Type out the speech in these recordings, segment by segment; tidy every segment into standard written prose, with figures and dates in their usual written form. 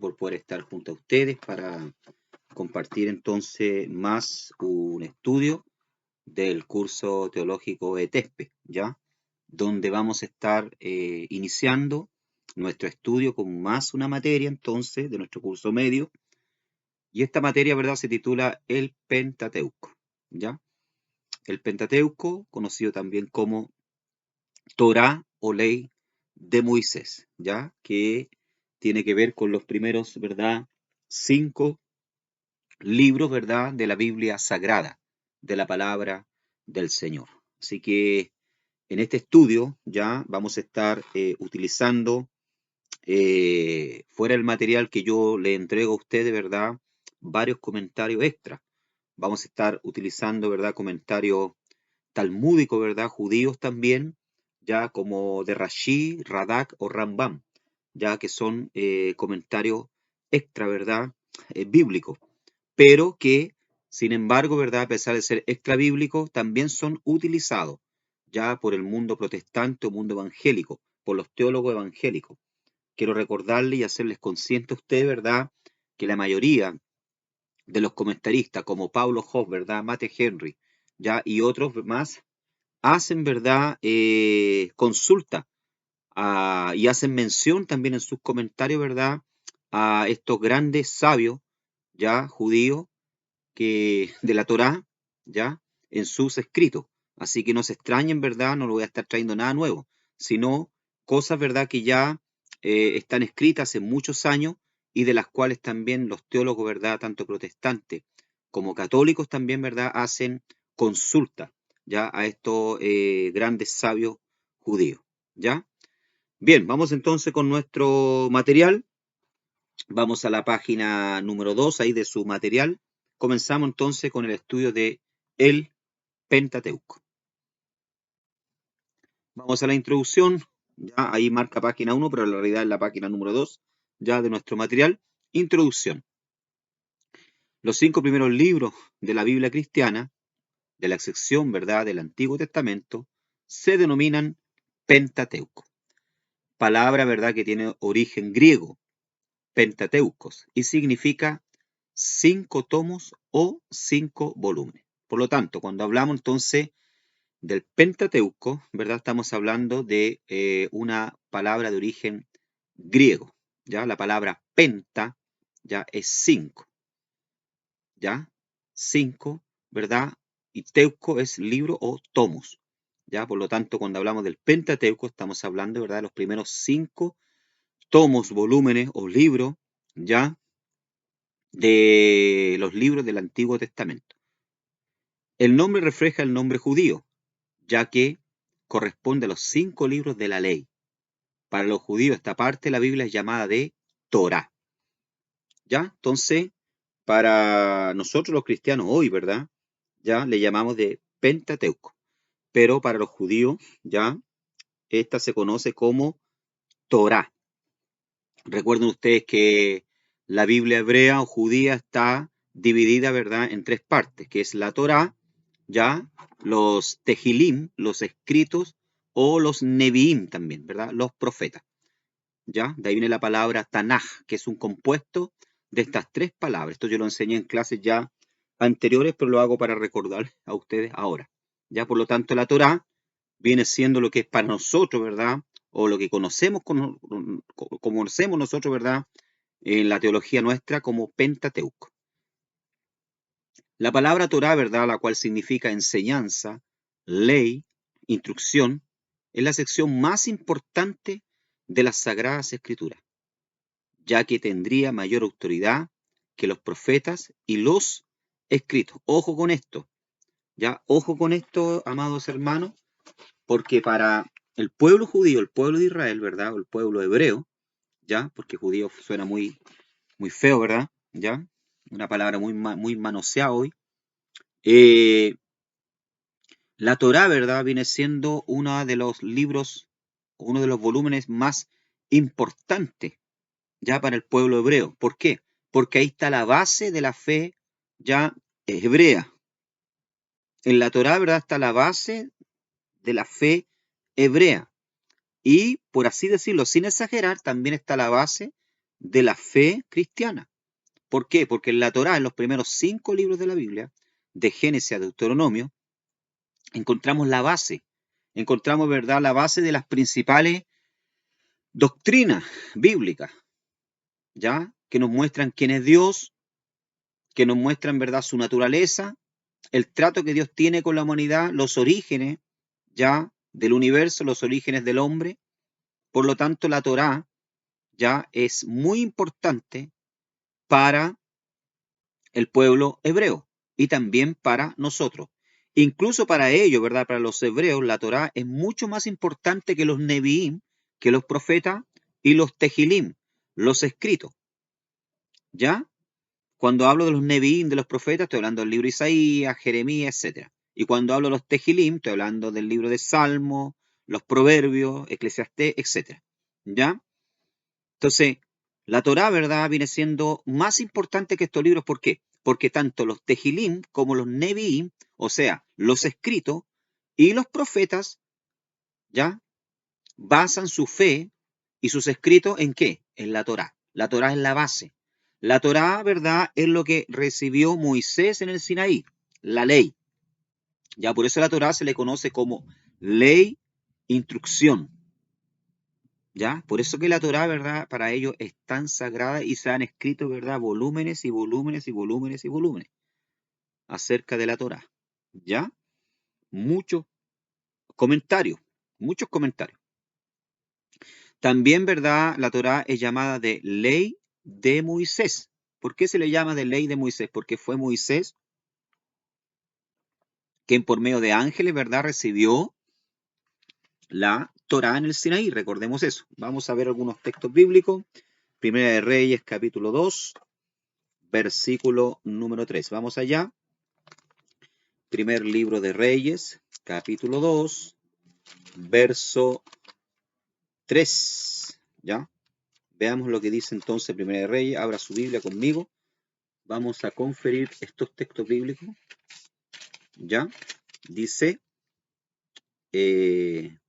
por poder estar junto a ustedes para compartir entonces más un estudio del curso teológico ETESPE, ¿ya? Donde vamos a estar iniciando nuestro estudio con más una materia entonces de nuestro curso medio. Y esta materia, ¿verdad?, se titula el Pentateuco, ¿ya? El Pentateuco, conocido también como Torá o ley de Moisés, ¿ya? Que tiene que ver con los primeros, ¿verdad?, 5 libros, ¿verdad?, de la Biblia Sagrada, de la palabra del Señor. Así que en este estudio ya vamos a estar utilizando, fuera del material que yo le entrego a ustedes, ¿verdad?, varios comentarios extra. Vamos a estar utilizando, ¿verdad?, comentarios talmúdicos, ¿verdad?, judíos también, ya como de Rashi, Radak o Rambam, ya que son comentarios extra, ¿verdad?, bíblicos, pero que, sin embargo, ¿verdad?, a pesar de ser extra bíblicos, también son utilizados ya por el mundo protestante o mundo evangélico, por los teólogos evangélicos. Quiero recordarles y hacerles consciente a ustedes, ¿verdad?, que la mayoría de los comentaristas, como Paulo Hoff, ¿verdad?, Mate Henry, ya, y otros más, hacen, ¿verdad?, consulta y hacen mención también en sus comentarios, ¿verdad?, a estos grandes sabios, ya, judíos, que de la Torá, ya, en sus escritos. Así que no se extrañen, ¿verdad?, no le voy a estar trayendo nada nuevo, sino cosas, ¿verdad?, que ya están escritas hace muchos años y de las cuales también los teólogos, ¿verdad?, tanto protestantes como católicos también, ¿verdad?, hacen consulta, ya, a estos grandes sabios judíos, ¿ya? Bien, vamos entonces con nuestro material. Vamos a la página número 2 ahí de su material. Comenzamos entonces con el estudio de el Pentateuco. Vamos a la introducción, ya ahí marca página 1, pero en realidad es la página número 2 ya de nuestro material. Introducción. Los 5 primeros libros de la Biblia cristiana, de la sección, ¿verdad?, del Antiguo Testamento, se denominan Pentateuco. Palabra, ¿verdad?, que tiene origen griego, Pentateucos, y significa 5 tomos o 5 volúmenes. Por lo tanto, cuando hablamos entonces del Pentateuco, ¿verdad?, estamos hablando de una palabra de origen griego, ¿ya? La palabra penta, ¿ya?, es 5, ¿ya? 5, ¿verdad? Y teuco es libro o tomos, ¿ya? Por lo tanto, cuando hablamos del Pentateuco, estamos hablando, ¿verdad?, de los primeros 5 tomos, volúmenes o libros, ¿ya?, de los libros del Antiguo Testamento. El nombre refleja el nombre judío, ya que corresponde a los 5 libros de la ley. Para los judíos esta parte de la Biblia es llamada de Torá, ¿ya? Entonces, para nosotros los cristianos hoy, ¿verdad?, ya le llamamos de Pentateuco, pero para los judíos, ya, esta se conoce como Torá. Recuerden ustedes que la Biblia hebrea o judía está dividida, ¿verdad?, en 3 partes, que es la Torá, ya, los Tejilim, los escritos, o los Neviim también, ¿verdad?, los profetas, ¿ya? De ahí viene la palabra Tanaj, que es un compuesto de estas 3 palabras. Esto yo lo enseñé en clases ya anteriores, pero lo hago para recordar a ustedes ahora, ¿ya? Por lo tanto, la Torá viene siendo lo que es para nosotros, ¿verdad?, o lo que conocemos, conocemos nosotros, ¿verdad?, en la teología nuestra como Pentateuco. La palabra Torá, ¿verdad?, la cual significa enseñanza, ley, instrucción, es la sección más importante de las Sagradas Escrituras, ya que tendría mayor autoridad que los profetas y los escritos. Ojo con esto, ya, ojo con esto, amados hermanos, porque para el pueblo judío, el pueblo de Israel, ¿verdad?, o el pueblo hebreo, ya, porque judío suena muy, muy feo, ¿verdad?, ya, una palabra muy manoseada hoy. La Torá, ¿verdad?, viene siendo uno de los libros, uno de los volúmenes más importantes ya para el pueblo hebreo. ¿Por qué? Porque ahí está la base de la fe ya hebrea. En la Torá, ¿verdad?, está la base de la fe hebrea. Y, por así decirlo, sin exagerar, también está la base de la fe cristiana. ¿Por qué? Porque en la Torá, en los primeros 5 libros de la Biblia, de Génesis a Deuteronomio, encontramos la base. Encontramos, ¿verdad?, la base de las principales doctrinas bíblicas, ¿ya? Que nos muestran quién es Dios, que nos muestran, ¿verdad?, su naturaleza, el trato que Dios tiene con la humanidad, los orígenes, ¿ya?, del universo, los orígenes del hombre. Por lo tanto, la Torá, ¿ya?, es muy importante para el pueblo hebreo y también para nosotros. Incluso para ellos, ¿verdad?, para los hebreos, la Torá es mucho más importante que los Nevi'im, que los profetas y los Tejilim, los escritos, ¿ya? Cuando hablo de los Nevi'im, de los profetas, estoy hablando del libro de Isaías, Jeremías, etc. Y cuando hablo de los Tejilim, estoy hablando del libro de Salmos, los Proverbios, Eclesiastés, etc. ¿Ya? Entonces, la Torá, ¿verdad?, viene siendo más importante que estos libros. ¿Por qué? Porque tanto los Tejilim como los Nevi'im, o sea, los escritos y los profetas, ¿ya?, basan su fe y sus escritos ¿en qué? En la Torá. La Torá es la base. La Torá, ¿verdad?, es lo que recibió Moisés en el Sinaí, la ley. Ya por eso la Torá se le conoce como ley, instrucción. ¿Ya? Por eso que la Torá, ¿verdad?, para ellos es tan sagrada y se han escrito, ¿verdad?, volúmenes y volúmenes y volúmenes y volúmenes acerca de la Torá. ¿Ya? Muchos comentarios, muchos comentarios. También, ¿verdad?, la Torá es llamada de ley de Moisés. ¿Por qué se le llama de ley de Moisés? Porque fue Moisés quien por medio de ángeles, ¿verdad?, recibió la Torá en el Sinaí. Recordemos eso. Vamos a ver algunos textos bíblicos. Primera de Reyes, capítulo 2, versículo número 3. Vamos allá. Primer libro de Reyes, capítulo 2, verso 3. ¿Ya? Veamos lo que dice entonces Primera de Reyes. Abra su Biblia conmigo. Vamos a conferir estos textos bíblicos. ¿Ya? Dice,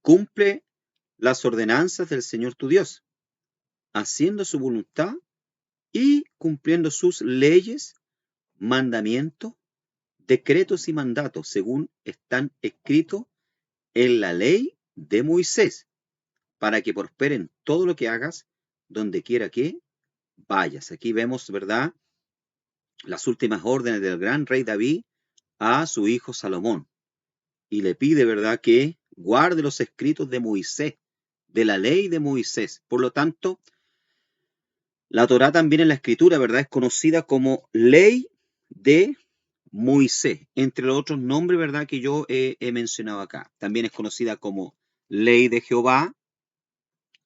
cumple las ordenanzas del Señor tu Dios, haciendo su voluntad y cumpliendo sus leyes, mandamientos, decretos y mandatos, según están escritos en la ley de Moisés, para que prosperen todo lo que hagas, donde quiera que vayas. Aquí vemos, ¿verdad?, las últimas órdenes del gran rey David a su hijo Salomón. Y le pide, ¿verdad?, que guarde los escritos de Moisés, de la ley de Moisés. Por lo tanto, la Torá también en la escritura, ¿verdad?, es conocida como ley de Moisés, entre los otros nombres, ¿verdad?, que yo he mencionado acá. También es conocida como ley de Jehová,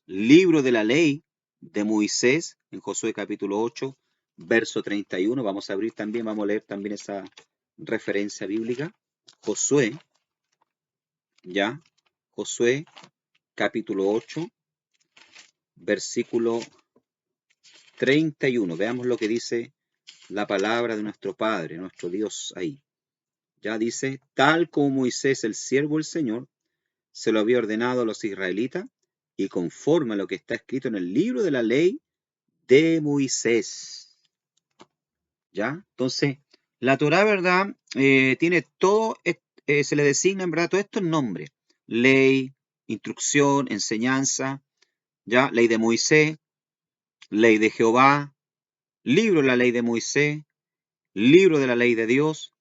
libro de la ley de Moisés, en Josué capítulo 8, verso 31. Vamos a abrir también, vamos a leer también esa referencia bíblica. Josué, ¿ya? Josué capítulo 8, versículo 31. Veamos lo que dice la palabra de nuestro Padre, nuestro Dios ahí. Ya dice, tal como Moisés, el siervo del Señor, se lo había ordenado a los israelitas, y conforme a lo que está escrito en el libro de la ley de Moisés. ¿Ya? Entonces, la Torá, ¿verdad?, tiene todo, se le designan, ¿verdad?, todos estos nombres. Ley, instrucción, enseñanza, ¿ya? Ley de Moisés, ley de Jehová, libro de la ley de Moisés, libro de la ley de Dios,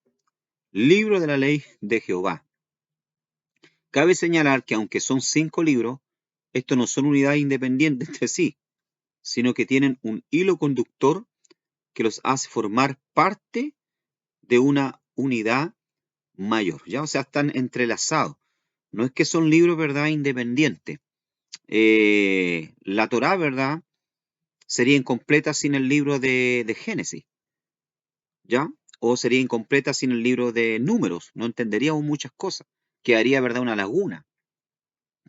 libro de la ley de Jehová. Cabe señalar que aunque son 5 libros, estos no son unidades independientes entre sí, sino que tienen un hilo conductor que los hace formar parte de una unidad mayor, ¿ya? O sea, están entrelazados. No es que son libros, ¿verdad?, independientes. La Torá, ¿verdad?, sería incompleta sin el libro de Génesis, ¿ya? O sería incompleta sin el libro de Números. No entenderíamos muchas cosas. Quedaría, ¿verdad?, una laguna,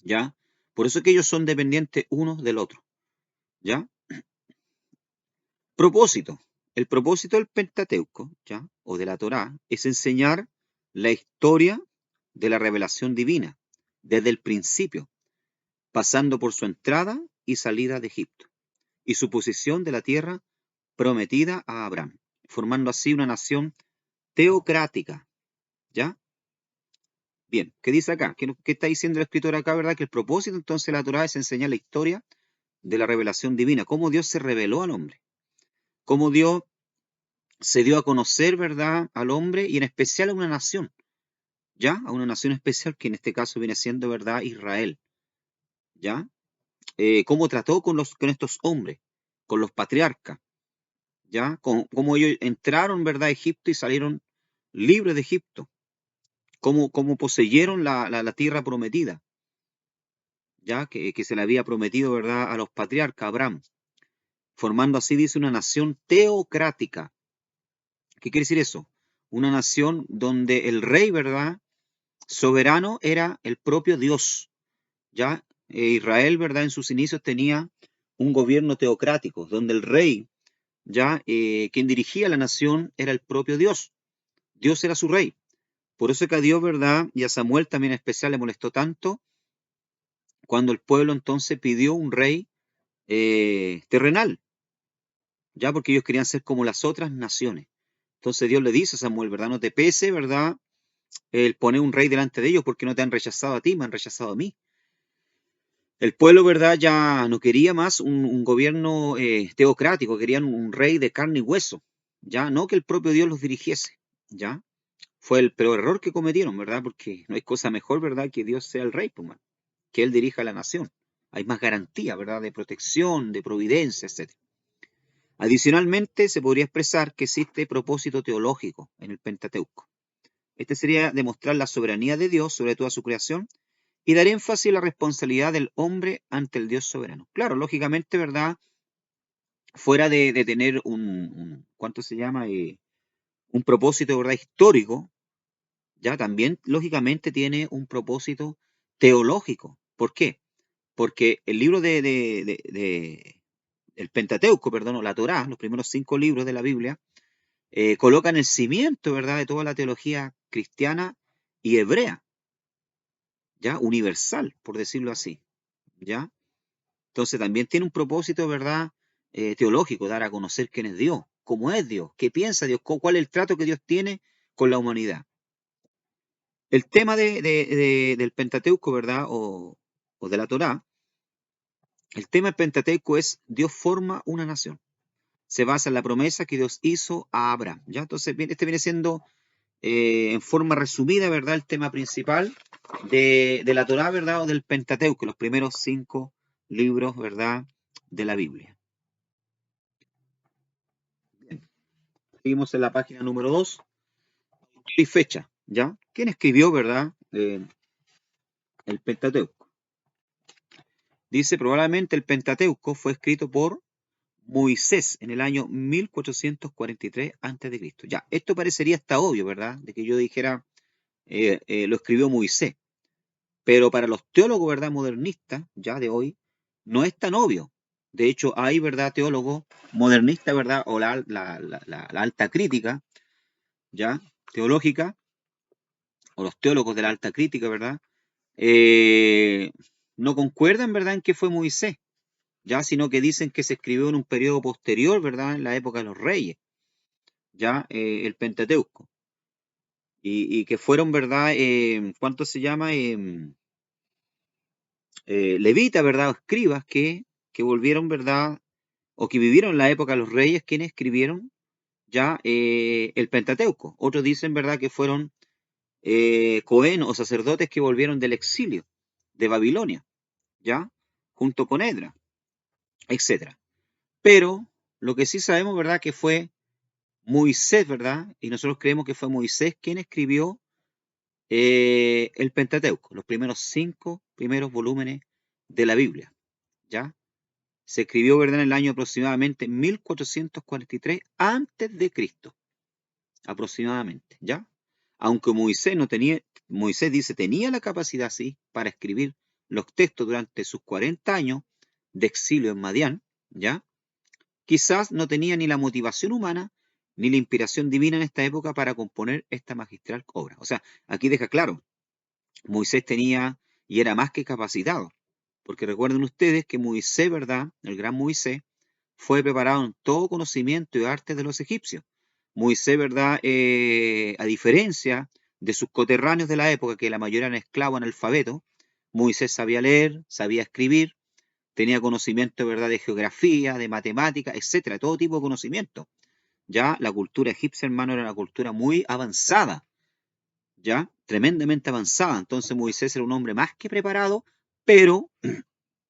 ¿ya? Por eso es que ellos son dependientes unos del otro, ¿ya? Propósito. El propósito del Pentateuco, ¿ya?, o de la Torá, es enseñar la historia de la revelación divina, desde el principio, pasando por su entrada y salida de Egipto, y su posesión de la tierra prometida a Abraham, formando así una nación teocrática, ¿ya? Bien, ¿qué dice acá? ¿Qué está diciendo el escritor acá, verdad? Que el propósito entonces de la Torá es enseñar la historia de la revelación divina, cómo Dios se reveló al hombre, cómo Dios se dio a conocer, ¿verdad?, al hombre y en especial a una nación, ¿ya? A una nación especial que en este caso viene siendo, ¿verdad?, Israel, ¿ya? Cómo trató con estos hombres, con los patriarcas, ¿ya? Cómo ellos entraron, ¿verdad?, a Egipto y salieron libres de Egipto, cómo poseyeron la tierra prometida, ¿ya? Que se le había prometido, ¿verdad?, a los patriarcas, Abraham, formando así, dice, una nación teocrática. ¿Qué quiere decir eso? Una nación donde el rey, ¿verdad?, soberano era el propio Dios, ¿ya? Israel, ¿verdad?, en sus inicios tenía un gobierno teocrático, donde el rey, ¿ya?, quien dirigía la nación era el propio Dios. Dios era su rey. Por eso que a Dios, ¿verdad?, y a Samuel también en especial le molestó tanto cuando el pueblo entonces pidió un rey terrenal, ¿ya? Porque ellos querían ser como las otras naciones. Entonces Dios le dice a Samuel, ¿verdad? No te pese, ¿verdad?, el poner un rey delante de ellos porque no te han rechazado a ti, me han rechazado a mí. El pueblo, ¿verdad?, ya no quería más un gobierno teocrático, querían un rey de carne y hueso, ya no que el propio Dios los dirigiese, ya. Fue el peor error que cometieron, ¿verdad? Porque no hay cosa mejor, ¿verdad?, que Dios sea el rey, pues, man, que Él dirija la nación. Hay más garantía, ¿verdad?, de protección, de providencia, etc. Adicionalmente, se podría expresar que existe propósito teológico en el Pentateuco. Este sería demostrar la soberanía de Dios sobre toda su creación y dar énfasis a la responsabilidad del hombre ante el Dios soberano. Claro, lógicamente, ¿verdad? Fuera de tener ¿cuánto se llama? Un propósito, ¿verdad?, histórico, ya también, lógicamente, tiene un propósito teológico. ¿Por qué? Porque el libro el Pentateuco, perdón, o la Torá, los primeros 5 libros de la Biblia, colocan el cimiento, ¿verdad?, de toda la teología cristiana y hebrea, ¿ya? Universal, por decirlo así, ¿ya? Entonces también tiene un propósito, ¿verdad?, teológico, dar a conocer quién es Dios, cómo es Dios, qué piensa Dios, cuál es el trato que Dios tiene con la humanidad. El tema del Pentateuco, ¿verdad?, o de la Torá, el tema del Pentateuco es Dios forma una nación. Se basa en la promesa que Dios hizo a Abraham, ¿ya? Entonces, este viene siendo en forma resumida, ¿verdad?, el tema principal de la Torá, ¿verdad?, o del Pentateuco, los primeros 5 libros, ¿verdad?, de la Biblia. Bien. Seguimos en la página número 2, y fecha, ¿ya? ¿Quién escribió, verdad, el Pentateuco? Dice, probablemente el Pentateuco fue escrito por Moisés en el año 1443 a.C. Ya, esto parecería hasta obvio, ¿verdad?, de que yo dijera, lo escribió Moisés. Pero para los teólogos, ¿verdad?, modernistas, ya de hoy, no es tan obvio. De hecho, hay, ¿verdad?, teólogos modernistas, ¿verdad?, o la alta crítica, ya, teológica, o los teólogos de la alta crítica, ¿verdad?, eh, no concuerdan, ¿verdad?, en que fue Moisés, ya, sino que dicen que se escribió en un periodo posterior, ¿verdad?, en la época de los reyes, ya, el Pentateuco. Y que fueron, ¿verdad?, ¿cuánto se llama? Levitas, ¿verdad?, o escribas que volvieron, ¿verdad?, o que vivieron en la época de los reyes, quienes escribieron ya el Pentateuco. Otros dicen, ¿verdad?, que fueron Cohen o sacerdotes que volvieron del exilio de Babilonia, ¿ya? Junto con Edra, etcétera. Pero lo que sí sabemos, ¿verdad?, que fue Moisés, ¿verdad? Y nosotros creemos que fue Moisés quien escribió el Pentateuco, los primeros 5 primeros volúmenes de la Biblia, ¿ya? Se escribió, ¿verdad?, en el año aproximadamente 1443 antes de Cristo, aproximadamente, ¿ya? Aunque Moisés dice tenía la capacidad, sí, para escribir los textos durante sus 40 años de exilio en Madián, ¿ya? Quizás no tenía ni la motivación humana ni la inspiración divina en esta época para componer esta magistral obra. O sea, aquí deja claro, Moisés tenía y era más que capacitado, porque recuerden ustedes que Moisés, ¿verdad?, el gran Moisés, fue preparado en todo conocimiento y arte de los egipcios. Moisés, ¿verdad? A diferencia de sus coterráneos de la época, que la mayoría eran esclavos analfabetos, Moisés sabía leer, sabía escribir, tenía conocimiento, ¿verdad?, de geografía, de matemática, etcétera, todo tipo de conocimiento. Ya la cultura egipcia, hermano, era una cultura muy avanzada, ya tremendamente avanzada. Entonces Moisés era un hombre más que preparado, pero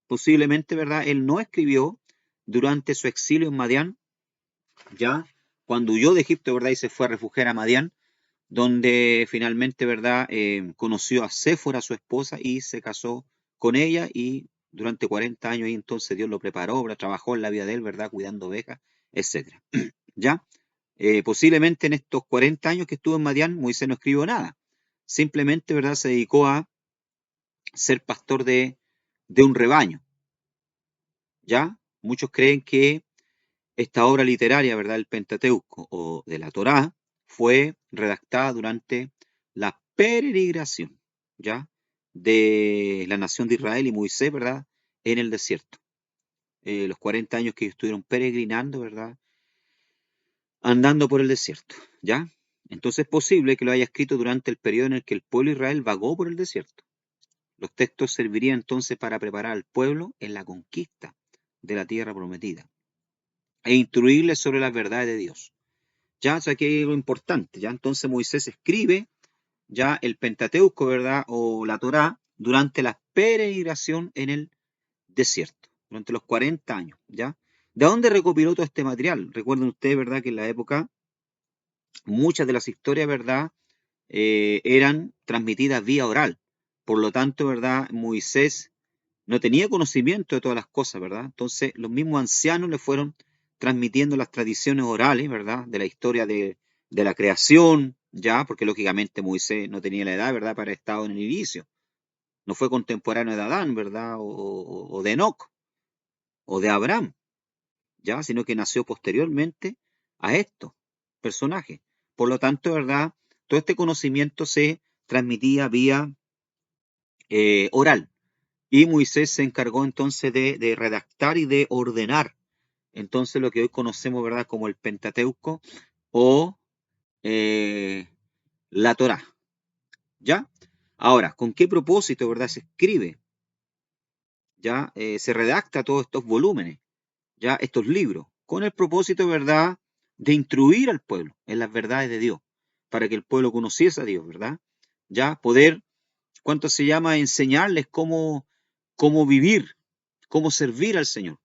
posiblemente, ¿verdad?, él no escribió durante su exilio en Madián, ya cuando huyó de Egipto, ¿verdad?, y se fue a refugiar a Madián, donde finalmente, ¿verdad?, conoció a Séfora, su esposa, y se casó con ella, y durante 40 años ahí entonces Dios lo preparó, trabajó en la vida de él, ¿verdad?, cuidando ovejas, etcétera. ¿Ya? Posiblemente en estos 40 años que estuvo en Madián, Moisés no escribió nada. Simplemente, ¿verdad?, se dedicó a ser pastor de un rebaño. ¿Ya? Muchos creen que esta obra literaria, ¿verdad?, el Pentateuco o de la Torá, fue redactada durante la peregrinación, ¿ya?, de la nación de Israel y Moisés, ¿verdad?, en el desierto. Los 40 años que estuvieron peregrinando, ¿verdad?, andando por el desierto, ¿ya? Entonces es posible que lo haya escrito durante el periodo en el que el pueblo de Israel vagó por el desierto. Los textos servirían entonces para preparar al pueblo en la conquista de la tierra prometida e instruirles sobre las verdades de Dios. Ya, o sea, aquí hay algo importante, ya. Entonces Moisés escribe ya el Pentateuco, ¿verdad?, o la Torá, durante la peregrinación en el desierto, durante los 40 años, ¿ya? ¿De dónde recopiló todo este material? Recuerden ustedes, ¿verdad?, que en la época muchas de las historias, ¿verdad?, eran transmitidas vía oral. Por lo tanto, ¿verdad?, Moisés no tenía conocimiento de todas las cosas, ¿verdad? Entonces, los mismos ancianos le fueron transmitiendo las tradiciones orales, ¿verdad?, de la historia de la creación, ya, porque lógicamente Moisés no tenía la edad, ¿verdad?, para haber estado en el inicio. No fue contemporáneo de Adán, ¿verdad?, o de Enoc, o de Abraham, ya, sino que nació posteriormente a estos personajes. Por lo tanto, ¿verdad?, todo este conocimiento se transmitía vía oral. Y Moisés se encargó entonces de redactar y de ordenar entonces lo que hoy conocemos, ¿verdad?, como el Pentateuco o eh, la Torá. ¿Ya? Ahora, ¿con qué propósito, verdad, se escribe? ¿Ya? Se redacta todos estos volúmenes, ¿ya? Estos libros, con el propósito, ¿verdad?, de instruir al pueblo en las verdades de Dios, para que el pueblo conociese a Dios, ¿verdad? ¿Ya? Poder, ¿cuánto se llama? Enseñarles cómo vivir, cómo servir al Señor,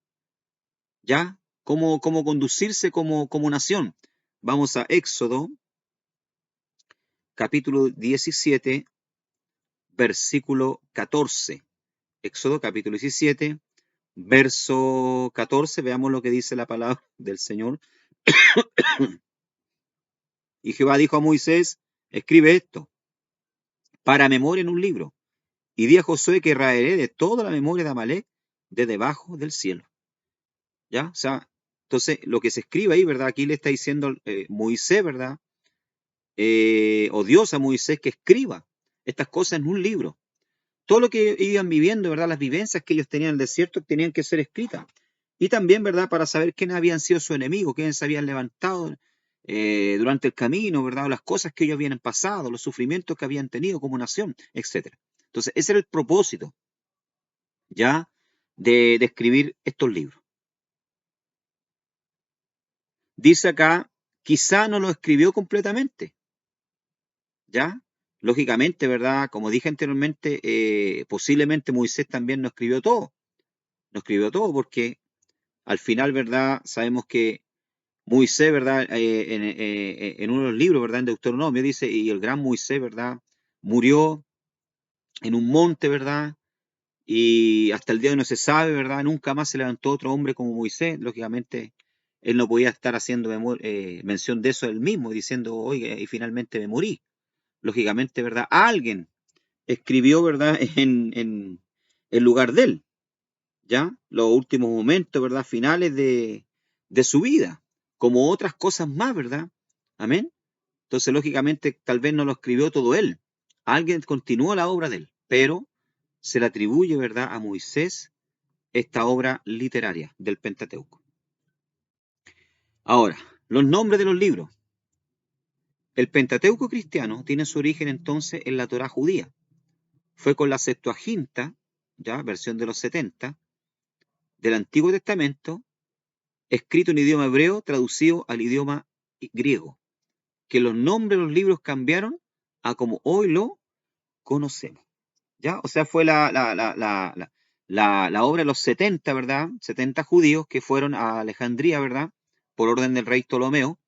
¿ya? Cómo conducirse como nación. Vamos a Éxodo, capítulo 17, versículo 14. Éxodo, capítulo 17, verso 14. Veamos lo que dice la palabra del Señor. Y Jehová dijo a Moisés, escribe esto para memoria en un libro, y di a Josué que raeré de toda la memoria de Amalek de debajo del cielo. ¿Ya? O sea, entonces lo que se escribe ahí, ¿verdad? Aquí le está diciendo Moisés, ¿verdad? O Dios a Moisés que escriba estas cosas en un libro. Todo lo que iban viviendo, ¿verdad? Las vivencias que ellos tenían en el desierto tenían que ser escritas. Y también, ¿verdad? Para saber quiénes habían sido sus enemigos, quiénes se habían levantado durante el camino, ¿verdad? O las cosas que ellos habían pasado, los sufrimientos que habían tenido como nación, etcétera. Entonces, ese era el propósito, ¿ya? De escribir estos libros. Dice acá, quizá no lo escribió completamente, ¿ya? Lógicamente, ¿verdad? Como dije anteriormente, posiblemente Moisés también no escribió todo porque al final, ¿verdad? Sabemos que Moisés, ¿verdad? En uno de los libros, ¿verdad? En Deuteronomio dice, y el gran Moisés, ¿verdad? Murió en un monte, ¿verdad? Y hasta el día de hoy no se sabe, ¿verdad? Nunca más se levantó otro hombre como Moisés. Lógicamente, él no podía estar haciendo mención de eso él mismo, diciendo, oye, y finalmente me morí. Lógicamente, ¿verdad? Alguien escribió, ¿verdad? En lugar de él, ¿ya? Los últimos momentos, ¿verdad? Finales de su vida, como otras cosas más, ¿verdad? Amén. Entonces, lógicamente, tal vez no lo escribió todo él. Alguien continuó la obra de él, pero se le atribuye, ¿verdad?, a Moisés esta obra literaria del Pentateuco. Ahora, los nombres de los libros. El Pentateuco cristiano tiene su origen entonces en la Torá judía. Fue con la Septuaginta, ya, versión de los 70, del Antiguo Testamento, escrito en idioma hebreo, traducido al idioma griego, que los nombres de los libros cambiaron a como hoy lo conocemos. ¿Ya? O sea, fue la obra de los 70, ¿verdad? 70 judíos que fueron a Alejandría, ¿verdad? Por orden del rey Ptolomeo.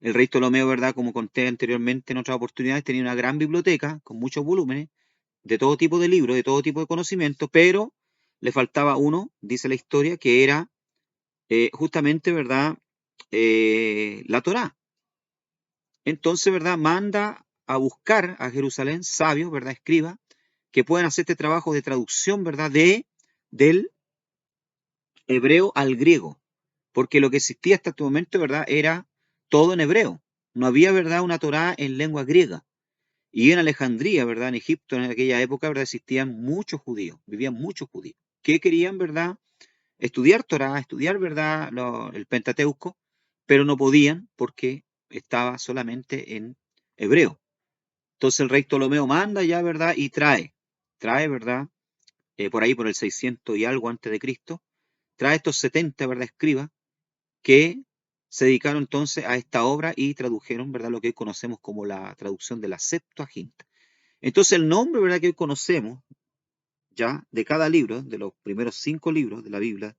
El rey Ptolomeo, ¿verdad? Como conté anteriormente en otras oportunidades, tenía una gran biblioteca con muchos volúmenes de todo tipo de libros, de todo tipo de conocimiento, pero le faltaba uno, dice la historia, que era justamente, ¿verdad? La Torá. Entonces, ¿verdad? Manda a buscar a Jerusalén sabios, ¿verdad? Escriba, que puedan hacer este trabajo de traducción, ¿verdad? Del hebreo al griego. Porque lo que existía hasta este momento, ¿verdad? Era todo en hebreo. No había, ¿verdad? Una Torá en lengua griega. Y en Alejandría, ¿verdad? En Egipto, en aquella época, ¿verdad? Existían muchos judíos, vivían muchos judíos, que querían, ¿verdad? Estudiar Torá, estudiar, ¿verdad? El Pentateuco, pero no podían porque estaba solamente en hebreo. Entonces el rey Ptolomeo manda ya, ¿verdad? Y trae, ¿verdad? Por ahí, por el 600 y algo antes de Cristo, trae estos 70, ¿verdad? Escribas que se dedicaron entonces a esta obra y tradujeron, ¿verdad? Lo que hoy conocemos como la traducción de la Septuaginta. Entonces el nombre, ¿verdad? Que hoy conocemos ya de cada libro, de los primeros 5 libros de la Biblia,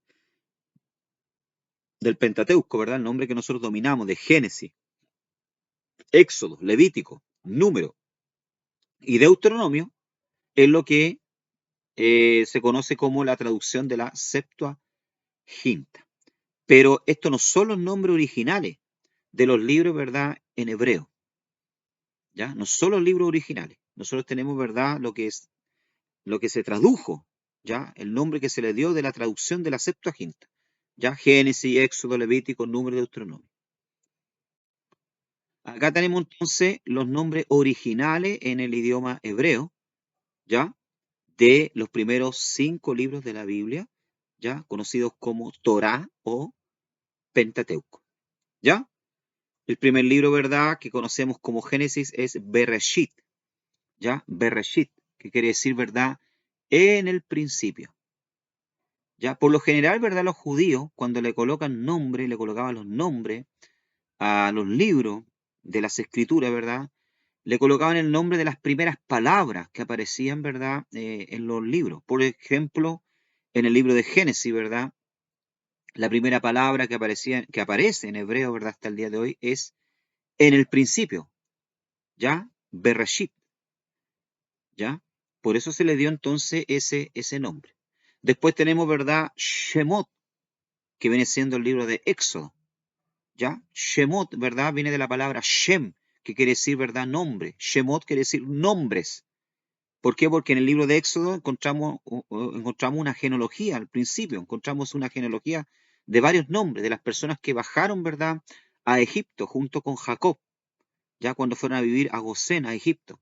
del Pentateuco, ¿verdad? El nombre que nosotros dominamos, de Génesis, Éxodo, Levítico, Número y Deuteronomio, es lo que se conoce como la traducción de la Septuaginta. Pero estos no son los nombres originales de los libros, ¿verdad? En hebreo, ¿ya? No son los libros originales. Nosotros tenemos, ¿verdad? Lo que se tradujo, ¿ya? El nombre que se le dio de la traducción de la Septuaginta, ¿ya? Génesis, Éxodo, Levítico, Número, Deuteronomio. Acá tenemos entonces los nombres originales en el idioma hebreo, ¿ya? De los primeros 5 libros de la Biblia, ¿ya? Conocidos como Torá o Pentateuco, ¿ya? El primer libro, ¿verdad? Que conocemos como Génesis es Bereshit, ¿ya? Bereshit, que quiere decir, ¿verdad? En el principio, ¿ya? Por lo general, ¿verdad? Los judíos, cuando le colocan nombre, le colocaban los nombres a los libros de las escrituras, ¿verdad? Le colocaban el nombre de las primeras palabras que aparecían, ¿verdad? En los libros. Por ejemplo, en el libro de Génesis, ¿verdad? La primera palabra que aparece en hebreo, ¿verdad? Hasta el día de hoy es en el principio, ¿ya? Bereshit, ¿ya? Por eso se le dio entonces ese nombre. Después tenemos, ¿verdad? Shemot, que viene siendo el libro de Éxodo, ¿ya? Shemot, ¿verdad? Viene de la palabra Shem, que quiere decir, ¿verdad? Nombre. Shemot quiere decir nombres. ¿Por qué? Porque en el libro de Éxodo encontramos una genealogía al principio, encontramos una genealogía de varios nombres, de las personas que bajaron, ¿verdad?, a Egipto junto con Jacob, ya cuando fueron a vivir a Gosén, a Egipto.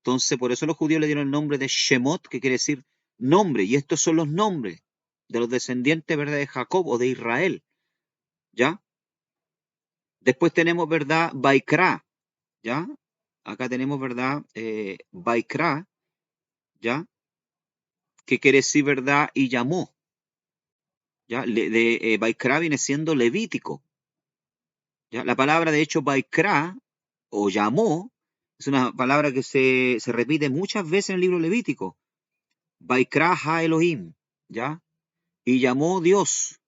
Entonces, por eso los judíos le dieron el nombre de Shemot, que quiere decir nombre, y estos son los nombres de los descendientes, ¿verdad?, de Jacob o de Israel, ¿ya? Después tenemos, ¿verdad?, Baikra, ¿ya? Acá tenemos, ¿verdad?, Baikra, ¿ya? Que quiere decir, ¿verdad?, y llamó, ¿ya? Baikra viene siendo Levítico, ¿ya? La palabra, de hecho, Baikra, o llamó, es una palabra que se repite muchas veces en el libro Levítico. Baikra ha Elohim, ¿ya? Y llamó Dios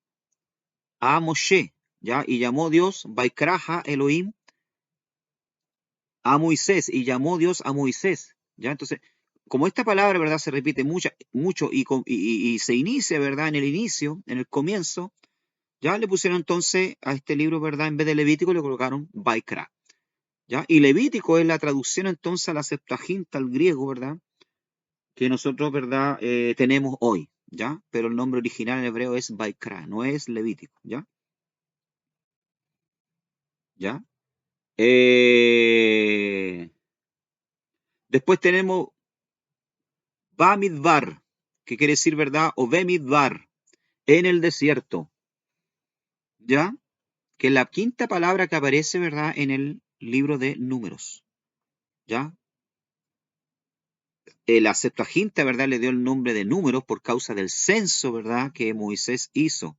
a Moshe, ¿ya? Y llamó Dios, Baikra ha Elohim, a Moisés, y llamó Dios a Moisés, ¿ya? Entonces, como esta palabra, ¿verdad?, se repite mucho y se inicia, ¿verdad?, en el inicio, en el comienzo, ya le pusieron entonces a este libro, ¿verdad? En vez de Levítico le colocaron Baikra, ¿ya? Y Levítico es la traducción entonces a la Septuaginta al griego, ¿verdad? Que nosotros, ¿verdad? Tenemos hoy, ¿ya? Pero el nombre original en hebreo es Baikra, no es Levítico, ¿ya? ¿Ya? Eh, Después tenemos Bamidbar, que quiere decir, ¿verdad? O Bemidbar, en el desierto, ¿ya? que es la quinta palabra que aparece, ¿verdad?, en el libro de Números, ¿ya? La Septuaginta, ¿verdad?, le dio el nombre de Números por causa del censo, ¿verdad?, que Moisés hizo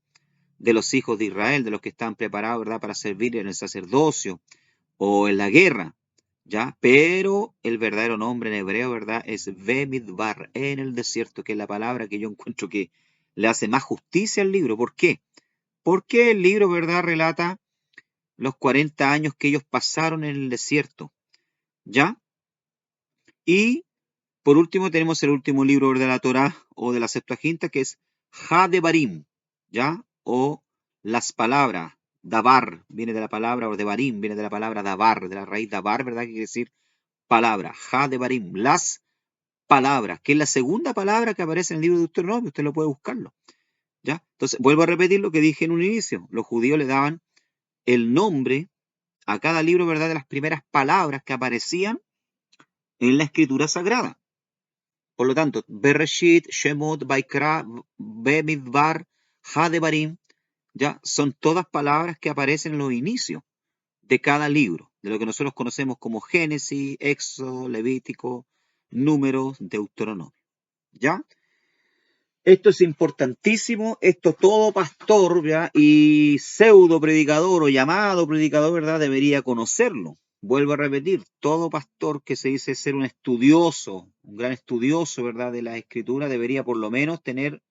de los hijos de Israel, de los que estaban preparados, ¿verdad?, para servir en el sacerdocio o en la guerra, ¿ya? Pero el verdadero nombre en hebreo, ¿verdad?, es Bemidbar, en el desierto, que es la palabra que yo encuentro que le hace más justicia al libro. ¿Por qué? Porque el libro, ¿verdad?, relata los 40 años que ellos pasaron en el desierto, ¿ya? Y por último tenemos el último libro de la Torá o de la Septuaginta, que es Hadebarim, ¿ya? O las palabras. Dabar viene de la palabra, o Devarim viene de la palabra Dabar, de la raíz Dabar, ¿verdad? Que quiere decir palabra. Hadebarim, las palabras, que es la segunda palabra que aparece en el libro de Deuteronomio. Usted lo puede buscarlo, ¿ya? Entonces, vuelvo a repetir lo que dije en un inicio. Los judíos le daban el nombre a cada libro, ¿verdad?, de las primeras palabras que aparecían en la escritura sagrada. Por lo tanto, Bereshit, Shemot, Baikra, Bemidbar, Hadebarim, ya son todas palabras que aparecen en los inicios de cada libro, de lo que nosotros conocemos como Génesis, Éxodo, Levítico, Números, Deuteronomio. ¿Ya? Esto es importantísimo, esto todo pastor, ¿ya?, y pseudo predicador o llamado predicador, ¿verdad?, debería conocerlo. Vuelvo a repetir, todo pastor que se dice ser un estudioso, un gran estudioso, ¿verdad?, de la escritura, debería por lo menos tener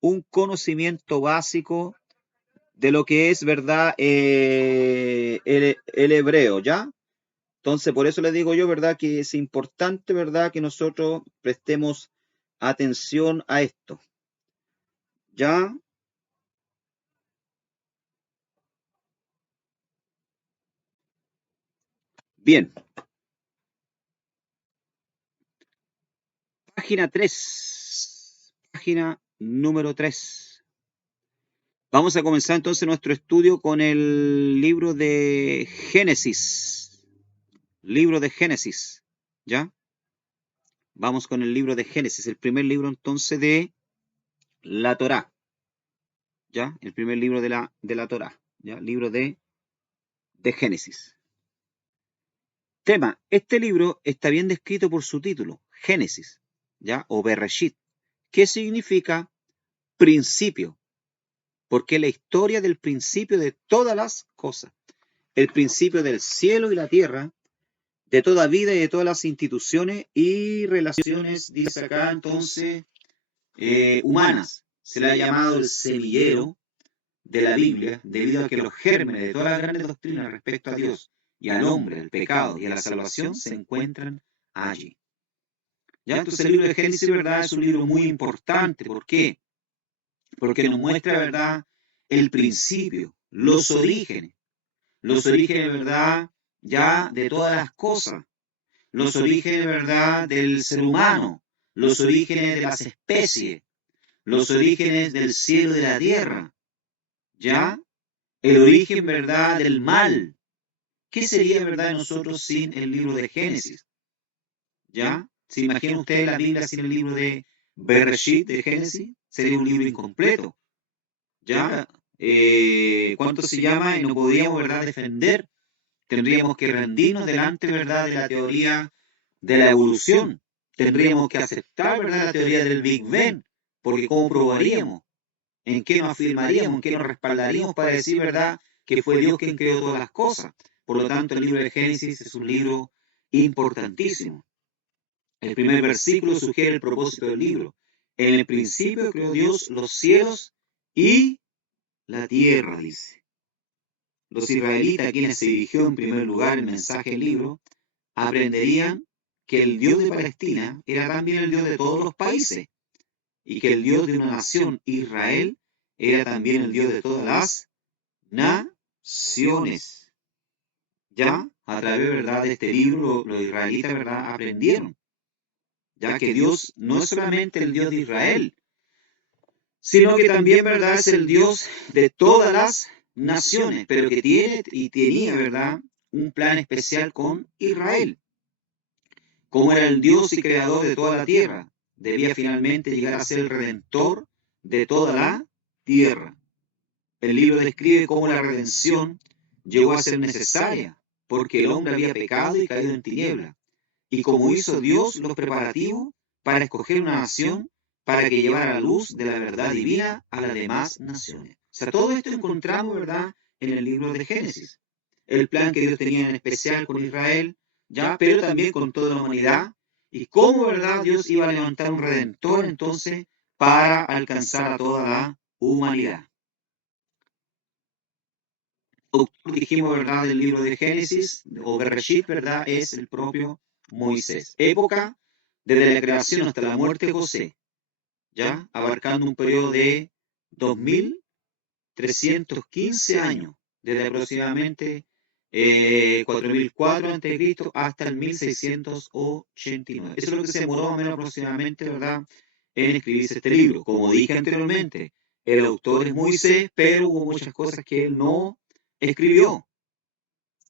un conocimiento básico de lo que es, ¿verdad?, el hebreo, ¿ya? Entonces, por eso les digo yo, ¿verdad?, que es importante, ¿verdad?, que nosotros prestemos atención a esto. ¿Ya? Bien. Página 3. Página número 3. Vamos a comenzar entonces nuestro estudio con el libro de Génesis. Libro de Génesis. ¿Ya? Vamos con el libro de Génesis, el primer libro entonces de la Torá. ¿Ya? El primer libro de la Torá. ¿Ya? Libro de Génesis. Tema. Este libro está bien descrito por su título, Génesis, ¿ya? O Bereshit, que significa principio, porque es la historia del principio de todas las cosas, el principio del cielo y la tierra, de toda vida y de todas las instituciones y relaciones, dice acá entonces, humanas. Se le ha llamado el semillero de la Biblia, debido a que los gérmenes de todas las grandes doctrinas respecto a Dios y al hombre, al pecado y a la salvación se encuentran allí. ¿Ya? Entonces el libro de Génesis, ¿verdad?, es un libro muy importante. ¿Por qué? Porque nos muestra, ¿verdad?, el principio, los orígenes, ¿verdad?, ya de todas las cosas, los orígenes, ¿verdad?, del ser humano, los orígenes de las especies, los orígenes del cielo y de la tierra, ¿ya? El origen, ¿verdad?, del mal. ¿Qué sería, verdad, nosotros sin el libro de Génesis? ¿Ya? ¿Se imaginan ustedes la Biblia sin el libro de Bereshit, de Génesis? Sería un libro incompleto. ¿Ya? ¿Cuánto se llama? Y no podríamos, ¿verdad?, defender. Tendríamos que rendirnos delante, ¿verdad?, de la teoría de la evolución. Tendríamos que aceptar, ¿verdad?, la teoría del Big Bang, porque ¿cómo probaríamos? ¿En qué nos afirmaríamos? ¿En qué nos respaldaríamos para decir, verdad, que fue Dios quien creó todas las cosas? Por lo tanto, el libro de Génesis es un libro importantísimo. El primer versículo sugiere el propósito del libro. En el principio creó Dios los cielos y la tierra, dice. Los israelitas, a quienes se dirigió en primer lugar el mensaje del libro, aprenderían que el Dios de Palestina era también el Dios de todos los países y que el Dios de una nación, Israel, era también el Dios de todas las naciones. Ya, a través, ¿verdad?, de este libro, los israelitas, ¿verdad?, aprendieron, ya que Dios no es solamente el Dios de Israel, sino que también, ¿verdad?, es el Dios de todas las naciones, pero que tiene y tenía, ¿verdad?, un plan especial con Israel. Como era el Dios y creador de toda la tierra, debía finalmente llegar a ser el redentor de toda la tierra. El libro describe cómo la redención llegó a ser necesaria, porque el hombre había pecado y caído en tiniebla. Y como hizo Dios los preparativos para escoger una nación para que llevara la luz de la verdad divina a las demás naciones. O sea, todo esto encontramos, ¿verdad?, en el libro de Génesis. El plan que Dios tenía en especial con Israel, ya, pero también con toda la humanidad, y cómo, ¿verdad?, Dios iba a levantar un redentor entonces para alcanzar a toda la humanidad. Autor, dijimos, ¿verdad?, del libro de Génesis, o Bereshit, ¿verdad?, es el propio Moisés. Época desde la creación hasta la muerte de José, ¿ya?, abarcando un periodo de 2315 años, desde aproximadamente 4004 a.C. hasta el 1689. Eso es lo que se demoró más o menos aproximadamente, ¿verdad?, en escribirse este libro. Como dije anteriormente, el autor es Moisés, pero hubo muchas cosas que él no escribió.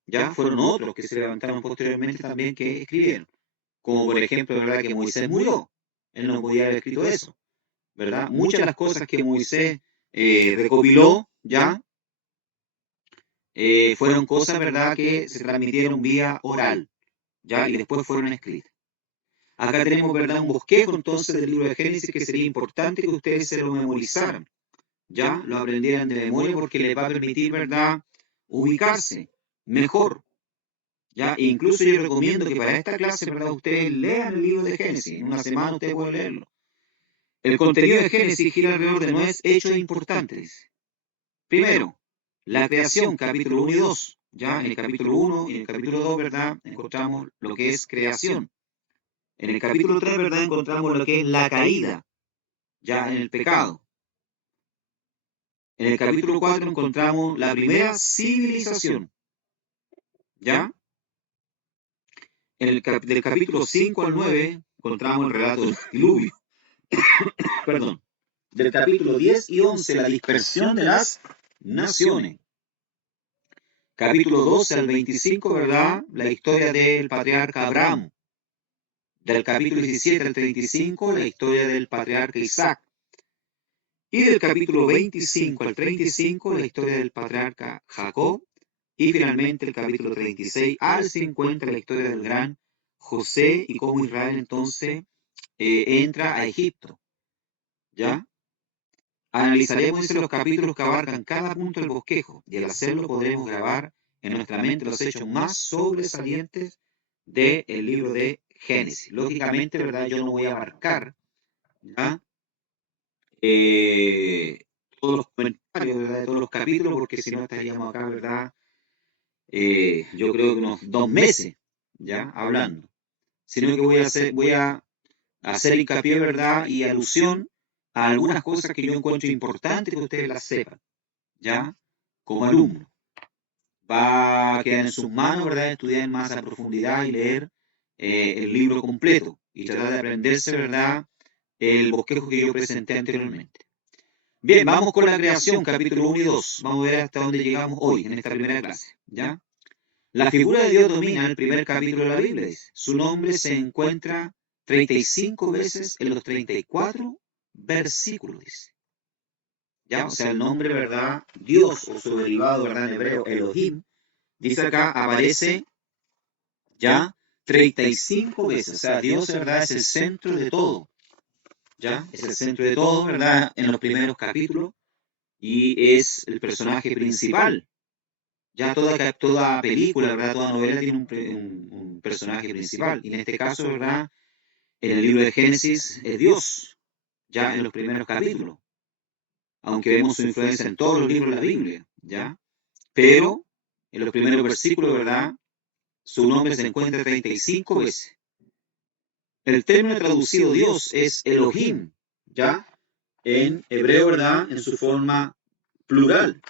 Ya fueron otros que se levantaron posteriormente también que escribieron. Como por ejemplo, ¿verdad?, que Moisés murió. Él no podía haber escrito eso, ¿verdad? Muchas de las cosas que Moisés recopiló, ¿ya? Fueron cosas, ¿verdad?, que se transmitieron vía oral, ¿ya? Y después fueron escritas. Acá tenemos, ¿verdad?, un bosquejo entonces del libro de Génesis que sería importante que ustedes se lo memorizaran, ¿ya? Lo aprendieran de memoria porque les va a permitir, ¿verdad?, ubicarse mejor, ¿ya? E incluso yo recomiendo que para esta clase, ¿verdad?, ustedes lean el libro de Génesis. En una semana ustedes pueden leerlo. El contenido de Génesis gira alrededor de 9 hechos importantes. Primero, la creación, capítulo 1 y 2. Ya en el capítulo 1 y en el capítulo 2, ¿verdad?, encontramos lo que es creación. En el capítulo 3, ¿verdad?, encontramos lo que es la caída, ya en el pecado. En el capítulo 4 encontramos la primera civilización, ¿ya? Del capítulo 5 al 9 encontramos el relato del diluvio. Perdón. Del capítulo 10 y 11, la dispersión de las naciones. Capítulo 12 al 25, ¿verdad?, la historia del patriarca Abraham. Del capítulo 17 al 35, la historia del patriarca Isaac. Y del capítulo 25 al 35, la historia del patriarca Jacob. Y finalmente el capítulo 36 al 50, la historia del gran José y cómo Israel entonces entra a Egipto. ¿Ya? Analizaremos los capítulos que abarcan cada punto del bosquejo, y al hacerlo podremos grabar en nuestra mente los hechos más sobresalientes del libro de Génesis. Lógicamente, ¿verdad?, yo no voy a abarcar, ¿ya?, todos los comentarios, ¿verdad?, de todos los capítulos, porque si no estaríamos acá, ¿verdad?, yo creo que unos 2 meses, ¿ya?, hablando. Sino que voy a hacer hincapié, ¿verdad?, y alusión a algunas cosas que yo encuentro importantes que ustedes las sepan, ¿ya?, como alumno. Va a quedar en sus manos, ¿verdad?, estudiar más a profundidad y leer el libro completo y tratar de aprenderse, ¿verdad?, el bosquejo que yo presenté anteriormente. Bien, vamos con la creación, capítulo 1 y 2. Vamos a ver hasta dónde llegamos hoy, en esta primera clase, ¿ya? La figura de Dios domina el primer capítulo de la Biblia, dice. Su nombre se encuentra 35 veces en los 34 versículos, dice. ¿Ya? O sea, el nombre, ¿verdad?, Dios, o su derivado, ¿verdad?, en hebreo, Elohim, dice acá, aparece ya 35 veces. O sea, Dios, ¿verdad?, es el centro de todo. ¿Ya? Es el centro de todo, ¿verdad?, en los primeros capítulos, y es el personaje principal. Ya toda película, ¿verdad?, toda novela tiene un personaje principal, y en este caso, ¿verdad?, en el libro de Génesis es Dios, ya en los primeros capítulos, aunque vemos su influencia en todos los libros de la Biblia, ¿ya? Pero en los primeros versículos, ¿verdad?, su nombre se encuentra 35 veces. El término traducido Dios es Elohim, ¿ya? En hebreo, ¿verdad?, en su forma plural.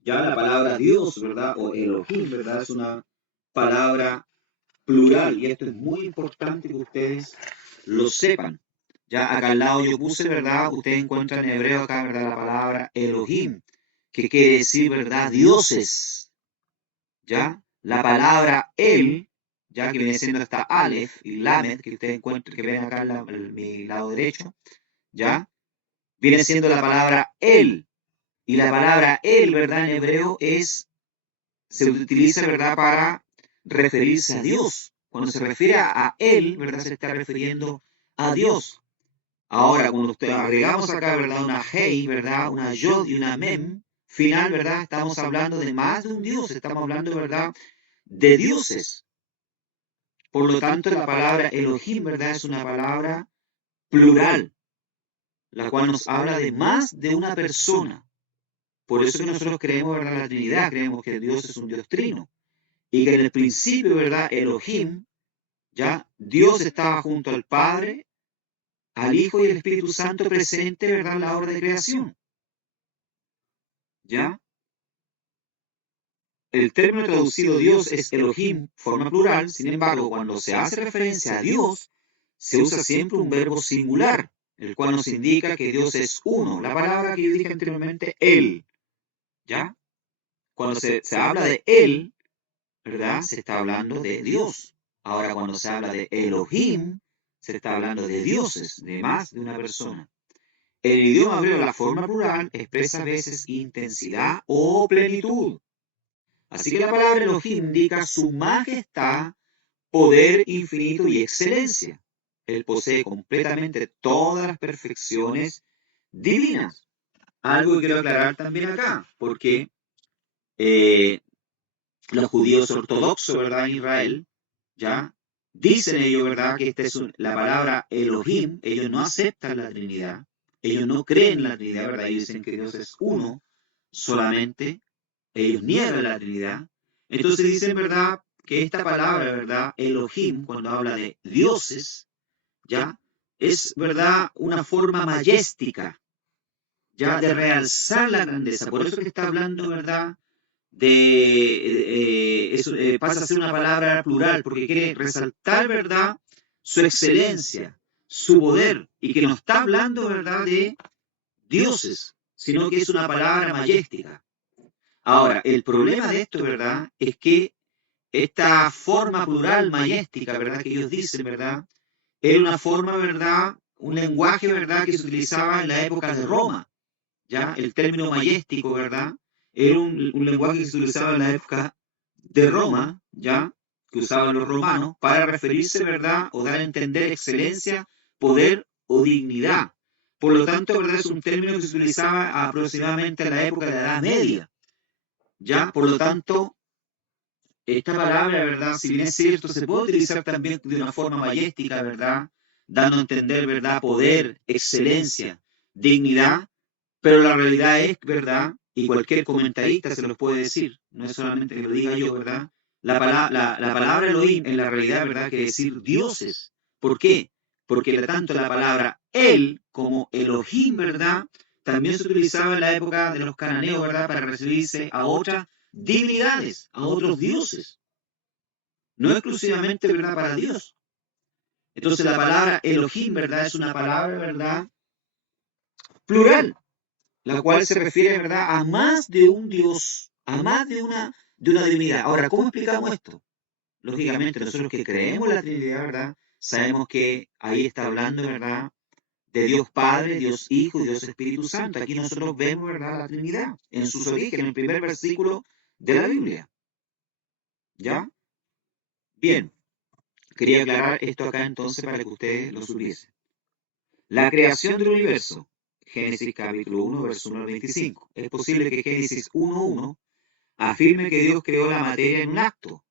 Ya la palabra Dios, ¿verdad?, o Elohim, ¿verdad?, es una palabra plural, y esto es muy importante que ustedes lo sepan. Ya acá al lado yo puse, ¿verdad?, ustedes encuentran en hebreo acá, ¿verdad?, la palabra Elohim, que quiere decir, ¿verdad?, dioses. ¿Ya? La palabra El, ya que viene siendo esta Aleph y Lamed, que ustedes encuentran, que ven acá en mi lado derecho, ¿ya? Viene siendo la palabra El. Y la palabra El, ¿verdad?, en hebreo es se utiliza, ¿verdad?, para referirse a Dios. Cuando se refiere a Él, ¿verdad?, se está refiriendo a Dios. Ahora, cuando agregamos acá, ¿verdad?, una Hei, ¿verdad?, una Yod y una Mem, final, ¿verdad?, estamos hablando de más de un Dios, estamos hablando, ¿verdad?, de dioses. Por lo tanto, la palabra Elohim, ¿verdad?, es una palabra plural, la cual nos habla de más de una persona. Por eso que nosotros creemos, ¿verdad?, en la Trinidad, creemos que Dios es un Dios trino. Y que en el principio, ¿verdad?, Elohim, ya, Dios estaba junto al Padre, al Hijo y al Espíritu Santo presente, ¿verdad?, en la obra de creación. ¿Ya? El término traducido Dios es Elohim, forma plural, sin embargo, cuando se hace referencia a Dios, se usa siempre un verbo singular, el cual nos indica que Dios es uno. La palabra que yo dije anteriormente, Él. ¿Ya? Cuando se habla de Él, ¿verdad?, se está hablando de Dios. Ahora, cuando se habla de Elohim, se está hablando de dioses, de más de una persona. En el idioma hebreo, la forma plural expresa a veces intensidad o plenitud. Así que la palabra Elohim indica su majestad, poder infinito y excelencia. Él posee completamente todas las perfecciones divinas. Algo que quiero aclarar también acá, porque eh, los judíos ortodoxos, ¿verdad?, en Israel, ¿ya? Dicen ellos, ¿verdad?, que esta es la palabra Elohim, ellos no aceptan la Trinidad, ellos no creen en la Trinidad, ¿verdad? Ellos dicen que Dios es uno solamente, ellos niegan la Trinidad. Entonces dicen, ¿verdad?, que esta palabra, ¿verdad?, Elohim, cuando habla de dioses, ¿ya?, es, ¿verdad?, una forma mayéstica, ¿ya?, de realzar la grandeza. Por eso que está hablando, ¿verdad?, pasa a ser una palabra plural, porque quiere resaltar, ¿verdad?, su excelencia, su poder, y que no está hablando, ¿verdad?, de dioses, sino que es una palabra mayéstica. Ahora, el problema de esto, ¿verdad?, es que esta forma plural mayéstica, ¿verdad?, que ellos dicen, ¿verdad?, era una forma, ¿verdad?, un lenguaje, ¿verdad?, que se utilizaba en la época de Roma, ¿ya? El término mayéstico, ¿verdad?, era un lenguaje que se utilizaba en la época de Roma, ¿ya?, que usaban los romanos para referirse, ¿verdad?, o dar a entender excelencia, poder o dignidad. Por lo tanto, ¿verdad?, es un término que se utilizaba aproximadamente en la época de la Edad Media, ¿ya? Por lo tanto, esta palabra, ¿verdad?, si bien es cierto, se puede utilizar también de una forma mayéstica, ¿verdad?, dando a entender, ¿verdad?, poder, excelencia, dignidad, pero la realidad es, ¿verdad?, y cualquier comentarista se los puede decir, no es solamente que lo diga yo, ¿verdad?, la palabra Elohim en la realidad, ¿verdad?, quiere decir dioses. ¿Por qué? Porque tanto la palabra El como Elohim, ¿verdad?, también se utilizaba en la época de los cananeos, ¿verdad?, para referirse a otras divinidades, a otros dioses, no exclusivamente, ¿verdad?, para Dios. Entonces la palabra Elohim, ¿verdad?, es una palabra, ¿verdad?, plural, la cual se refiere, ¿verdad?, a más de un Dios, a más de una divinidad. Ahora, ¿cómo explicamos esto? Lógicamente, nosotros que creemos en la Trinidad, ¿verdad?, sabemos que ahí está hablando, ¿verdad?, de Dios Padre, Dios Hijo y Dios Espíritu Santo. Aquí nosotros vemos, ¿verdad?, la Trinidad en sus orígenes, en el primer versículo de la Biblia. ¿Ya? Bien, quería aclarar esto acá entonces para que ustedes lo supiesen. La creación del universo. Génesis capítulo 1, verso 1 al 25. Es posible que Génesis 1:1 afirme que Dios creó la materia en un acto.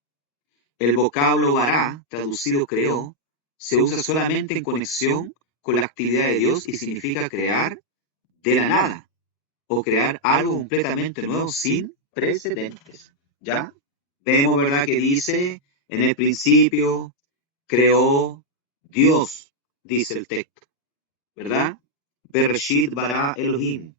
El vocablo bara, traducido creó, se usa solamente en conexión con la actividad de Dios y significa crear de la nada o crear algo completamente nuevo sin precedentes. ¿Ya? Vemos, ¿verdad?, que dice en el principio creó Dios, dice el texto, ¿verdad? Bereshit bara Elohim.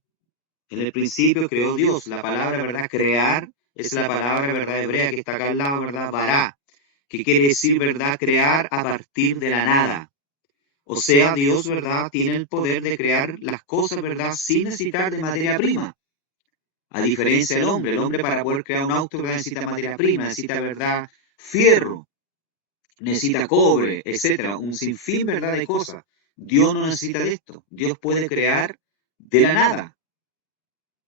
En el principio creó Dios. La palabra, ¿verdad?, crear es la palabra, ¿verdad?, hebrea que está acá al lado, ¿verdad?, bara, que quiere decir, ¿verdad?, crear a partir de la nada. O sea, Dios, ¿verdad?, tiene el poder de crear las cosas, ¿verdad?, sin necesitar de materia prima. A diferencia del hombre, el hombre para poder crear un auto, ¿verdad?, necesita materia prima, necesita, ¿verdad?, fierro, necesita cobre, etcétera, un sinfín, ¿verdad?, de cosas. Dios no necesita de esto. Dios puede crear de la nada.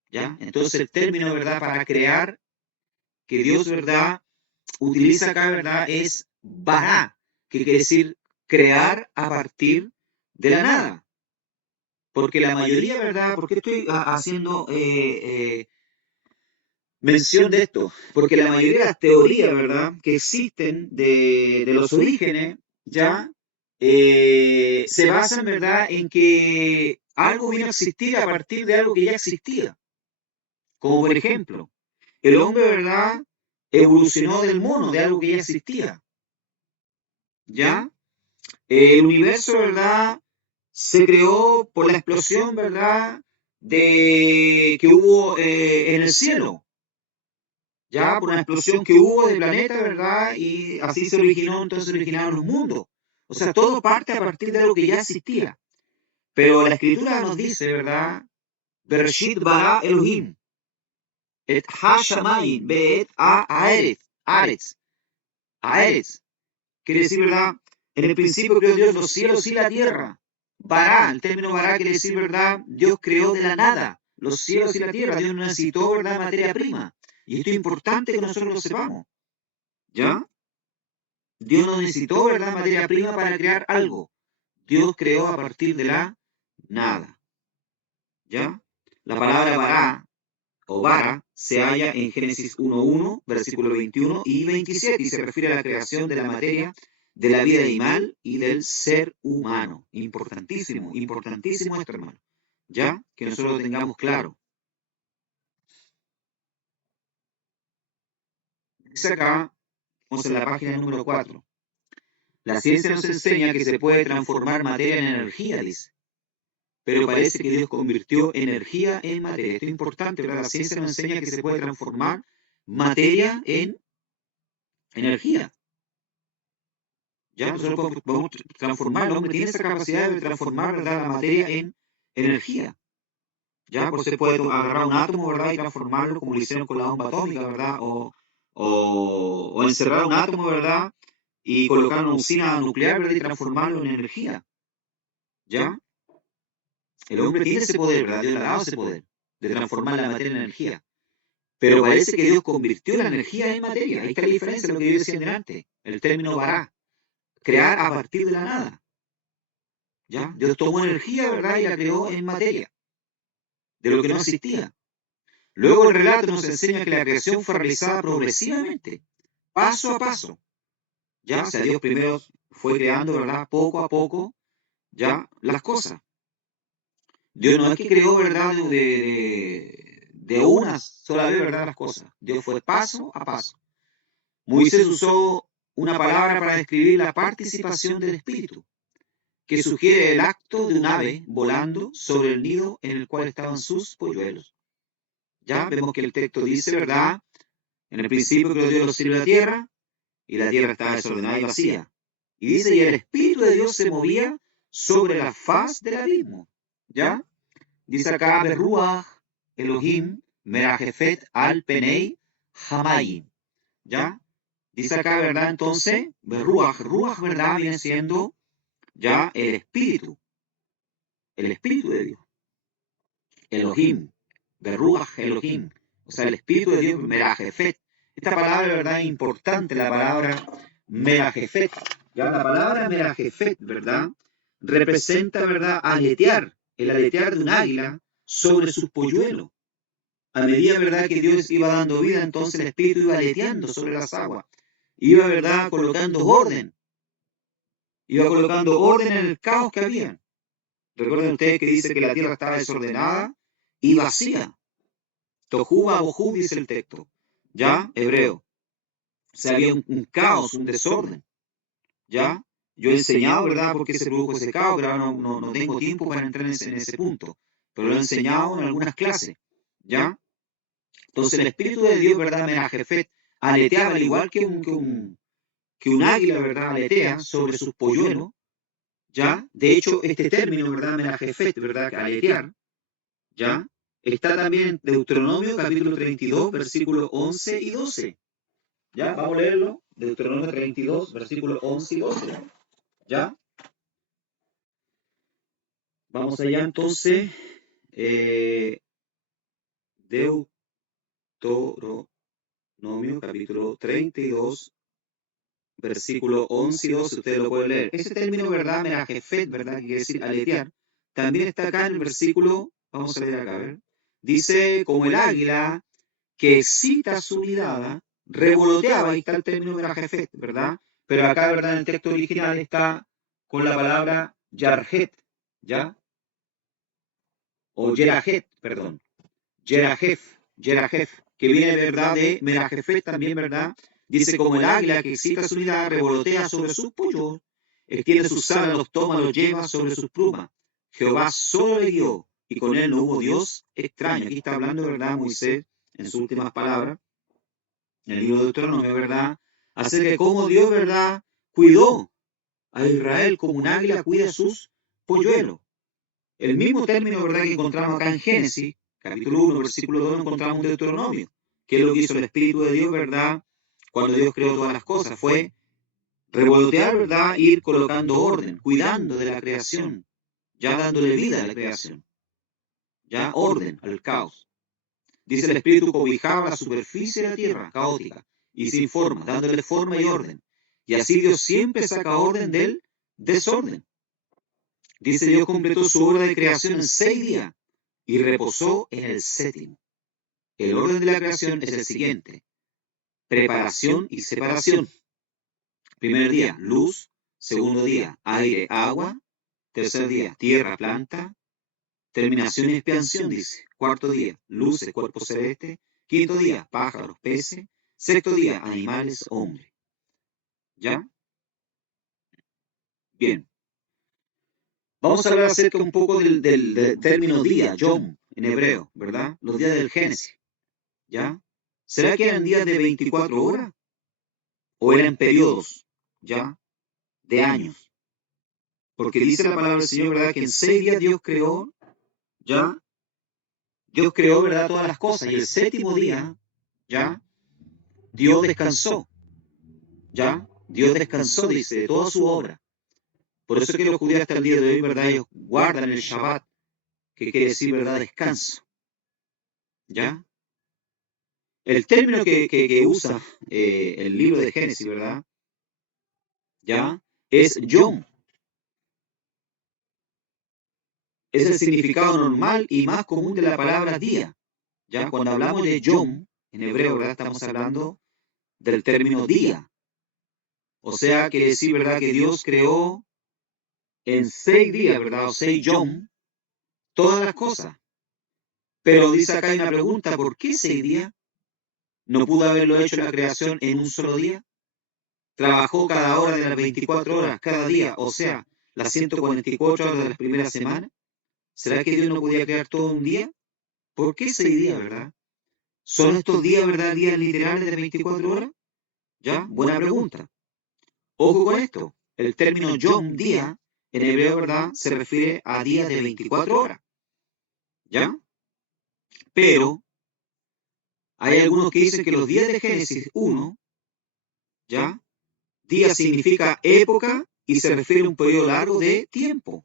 ¿Ya? Entonces el término, ¿verdad?, para crear que Dios, ¿verdad?, utiliza acá, ¿verdad?, es bará, que quiere decir crear a partir de la nada. Porque la mayoría, ¿verdad? ¿Por qué estoy haciendo mención de esto? Porque la mayoría de las teorías, ¿verdad?, que existen de los orígenes, ya, se basan, ¿verdad?, en que algo vino a existir a partir de algo que ya existía. Como por ejemplo, el hombre, ¿verdad?, evolucionó del mono, de algo que ya existía. ¿Ya? El universo, ¿verdad?, se creó por la explosión, ¿verdad?, que hubo en el cielo. ¿Ya? Por una explosión que hubo de planeta, ¿verdad? Y así se originó, entonces se originaron los mundos. O sea, todo parte a partir de algo que ya existía. Pero la escritura nos dice, ¿verdad? Bereshit bara Elohim, et ha-shamayim, be'et aretz. Quiere decir, ¿verdad? En el principio creó Dios los cielos y la tierra. Bará, el término bará quiere decir, ¿verdad? Dios creó de la nada los cielos y la tierra. Dios no necesitó, ¿verdad?, materia prima. Y esto es importante que nosotros lo sepamos. ¿Ya? Dios no necesitó, ¿verdad?, materia prima para crear algo. Dios creó a partir de la nada. ¿Ya? La palabra bará o vara se halla en Génesis 1.1, versículo 21 y 27, y se refiere a la creación de la materia, de la vida animal y del ser humano. Importantísimo, importantísimo esto, hermano. ¿Ya? Que nosotros lo tengamos claro. Dice acá, vamos en la página número 4. La ciencia nos enseña que se puede transformar materia en energía, dice. Pero parece que Dios convirtió energía en materia. Esto es importante, ¿verdad? La ciencia nos enseña que se puede transformar materia en energía. Ya nosotros podemos transformar, el hombre tiene esa capacidad de transformar, ¿verdad?, la materia en energía. Ya, por se puede agarrar un átomo, ¿verdad?, y transformarlo como lo hicieron con la bomba atómica, ¿verdad? O encerrar un átomo, ¿verdad?, y colocar una usina nuclear, ¿verdad?, y transformarlo en energía. ¿Ya? El hombre tiene ese poder, ¿verdad? Dios le ha dado ese poder de transformar la materia en energía. Pero parece que Dios convirtió la energía en materia. Ahí está la diferencia de lo que yo decía delante. El término bará. Crear a partir de la nada. ¿Ya? Dios tomó energía, ¿verdad?, y la creó en materia, de lo que no existía. Luego el relato nos enseña que la creación fue realizada progresivamente, paso a paso. ¿Ya? O sea, Dios primero fue creando, ¿verdad?, poco a poco, ¿ya?, las cosas. Dios no es que creó, ¿verdad?, de una sola vez, ¿verdad?, las cosas. Dios fue paso a paso. Moisés usó una palabra para describir la participación del Espíritu, que sugiere el acto de un ave volando sobre el nido en el cual estaban sus polluelos. Ya vemos que el texto dice, ¿verdad? En el principio creó Dios los cielos y la tierra estaba desordenada y vacía. Y dice, y el Espíritu de Dios se movía sobre la faz del abismo. ¿Ya? Dice acá, Berruach, Elohim, Merajefet, al Penei, Hamayim. ¿Ya? Dice acá, ¿verdad? Entonces, Berruach, Ruach, ¿verdad?, viene siendo ya el Espíritu de Dios. Elohim, Berruach Elohim, o sea, el Espíritu de Dios, Merajefet. Esta palabra, ¿verdad?, es importante, la palabra Merajefet. Ya, la palabra Merajefet, ¿verdad?, representa, ¿verdad?, aletear, el aletear de un águila sobre sus polluelos. A medida, ¿verdad?, que Dios iba dando vida, entonces el Espíritu iba aleteando sobre las aguas. Iba, ¿verdad?, colocando orden. Iba colocando orden en el caos que había. Recuerden ustedes que dice que la tierra estaba desordenada y vacía. Tohu Bohu dice el texto. ¿Ya? Hebreo. O sea, había un caos, un desorden. ¿Ya? Yo he enseñado, ¿verdad?, por qué se produjo ese caos, pero ahora no tengo tiempo para entrar en ese punto. Pero lo he enseñado en algunas clases. ¿Ya? Entonces el Espíritu de Dios, ¿verdad?, Menajefet, aleteaba al igual que un águila, ¿verdad?, aletea sobre sus polluelos. ¿Ya? De hecho, este término, ¿verdad?, Menajefet, ¿verdad?, aletear, ¿ya?, está también en Deuteronomio capítulo 32, versículos 11 y 12. ¿Ya? Vamos a leerlo. Deuteronomio 32, versículos 11 y 12. ¿Ya? Vamos allá entonces. Deuteronomio Deuteronomio, capítulo 32, versículo 11 y 12, ustedes lo pueden leer. Ese término, ¿verdad? Merajefet, ¿verdad? Que quiere decir aletear. También está acá en el versículo, vamos a leer acá, a ver. Dice, como el águila que excita su nidada, revoloteaba, ahí está el término Merajefet, ¿verdad? Pero acá, ¿verdad? En el texto original está con la palabra Yarjet, ¿ya? O Yerajet, perdón. Yerajef, que viene, ¿verdad? De Merajefet también, ¿verdad? Dice, como el águila que excita su nidada, revolotea sobre sus pollos, extiende sus alas, los toma, los lleva sobre sus plumas. Jehová solo le guió, y con él no hubo Dios extraño. Aquí está hablando, ¿verdad? Moisés, en sus últimas palabras, en el libro de Deuteronomio, ¿verdad? Acerca de cómo Dios, ¿verdad? Cuidó a Israel como un águila cuida a sus polluelos. El mismo término, ¿verdad?, que encontramos acá en Génesis, capítulo 1, versículo 2, lo encontramos en Deuteronomio, que es lo que hizo el Espíritu de Dios, ¿verdad?, cuando Dios creó todas las cosas. Fue revolotear, ¿verdad?, ir colocando orden, cuidando de la creación, ya dándole vida a la creación, ya orden al caos. Dice, el Espíritu cobijaba la superficie de la tierra, caótica, y sin forma, dándole forma y orden. Y así Dios siempre saca orden del desorden. Dice, Dios completó su obra de creación en 6 días y reposó en el séptimo. El orden de la creación es el siguiente: preparación y separación. Primer día, luz. Segundo día, aire, agua. Tercer día, tierra, planta. Terminación y expansión, dice. Cuarto día, luces, cuerpo celeste. Quinto día, pájaros, peces. Sexto día, animales, hombres. ¿Ya? Bien. Vamos a hablar acerca un poco del término día, yom, en hebreo, ¿verdad? Los días del Génesis. ¿Ya? ¿Será que eran días de 24 horas? ¿O eran periodos, ya, de años? Porque dice la palabra del Señor, ¿verdad?, que en 6 días Dios creó, ya, Dios creó, ¿verdad?, todas las cosas. Y el séptimo día, ya, Dios descansó, ya, Dios descansó, dice, de toda su obra. Por eso es que los judíos hasta el día de hoy, ¿verdad?, ellos guardan el Shabbat, que quiere decir, ¿verdad?, descanso, ¿ya? El término que usa el libro de Génesis, ¿verdad?, ¿ya?, es Yom. Es el significado normal y más común de la palabra día. ¿Ya? Cuando hablamos de Yom, en hebreo, ¿verdad?, estamos hablando del término día. O sea, quiere decir, ¿verdad?, que Dios creó en 6 días, ¿verdad?, o 6 Yom, todas las cosas. Pero dice acá hay una pregunta, ¿por qué 6 días? ¿No pudo haberlo hecho la creación en un solo día? Trabajó cada hora de las 24 horas, cada día, o sea, las 144 horas de las primeras semanas. ¿Será que Dios no podía crear todo un día? ¿Por qué 6 días, verdad? ¿Son estos días, verdad, días literales de 24 horas? ¿Ya? Buena pregunta. Ojo con esto. El término yom, día, en hebreo, ¿verdad?, se refiere a días de 24 horas. ¿Ya? Pero hay algunos que dicen que los días de Génesis 1, ¿ya?, día significa época y se refiere a un periodo largo de tiempo.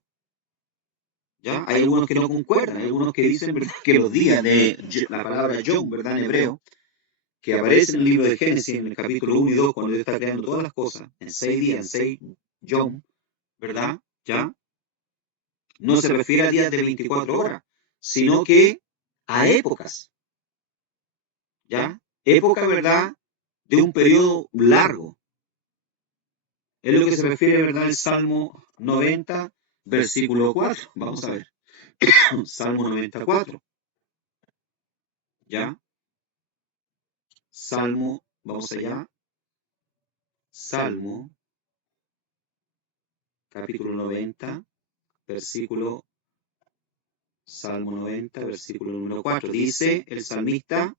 ¿Ya? Hay algunos que no concuerdan, hay algunos que dicen, ¿verdad?, que los días de la palabra yom, ¿verdad?, en hebreo, que aparece en el libro de Génesis, en el capítulo 1 y 2, cuando Dios está creando todas las cosas, en 6 días, en 6 yom, ¿verdad? ¿Ya? No se refiere a días de 24 horas, sino que a épocas, ¿ya? Época, ¿verdad?, de un periodo largo. Es lo que se refiere, ¿verdad?, el Salmo 90, versículo 4. Vamos a ver. Salmo 94. ¿Ya? Salmo, vamos allá. Salmo, capítulo 90, versículo, Salmo 90, versículo número 4. Dice el salmista,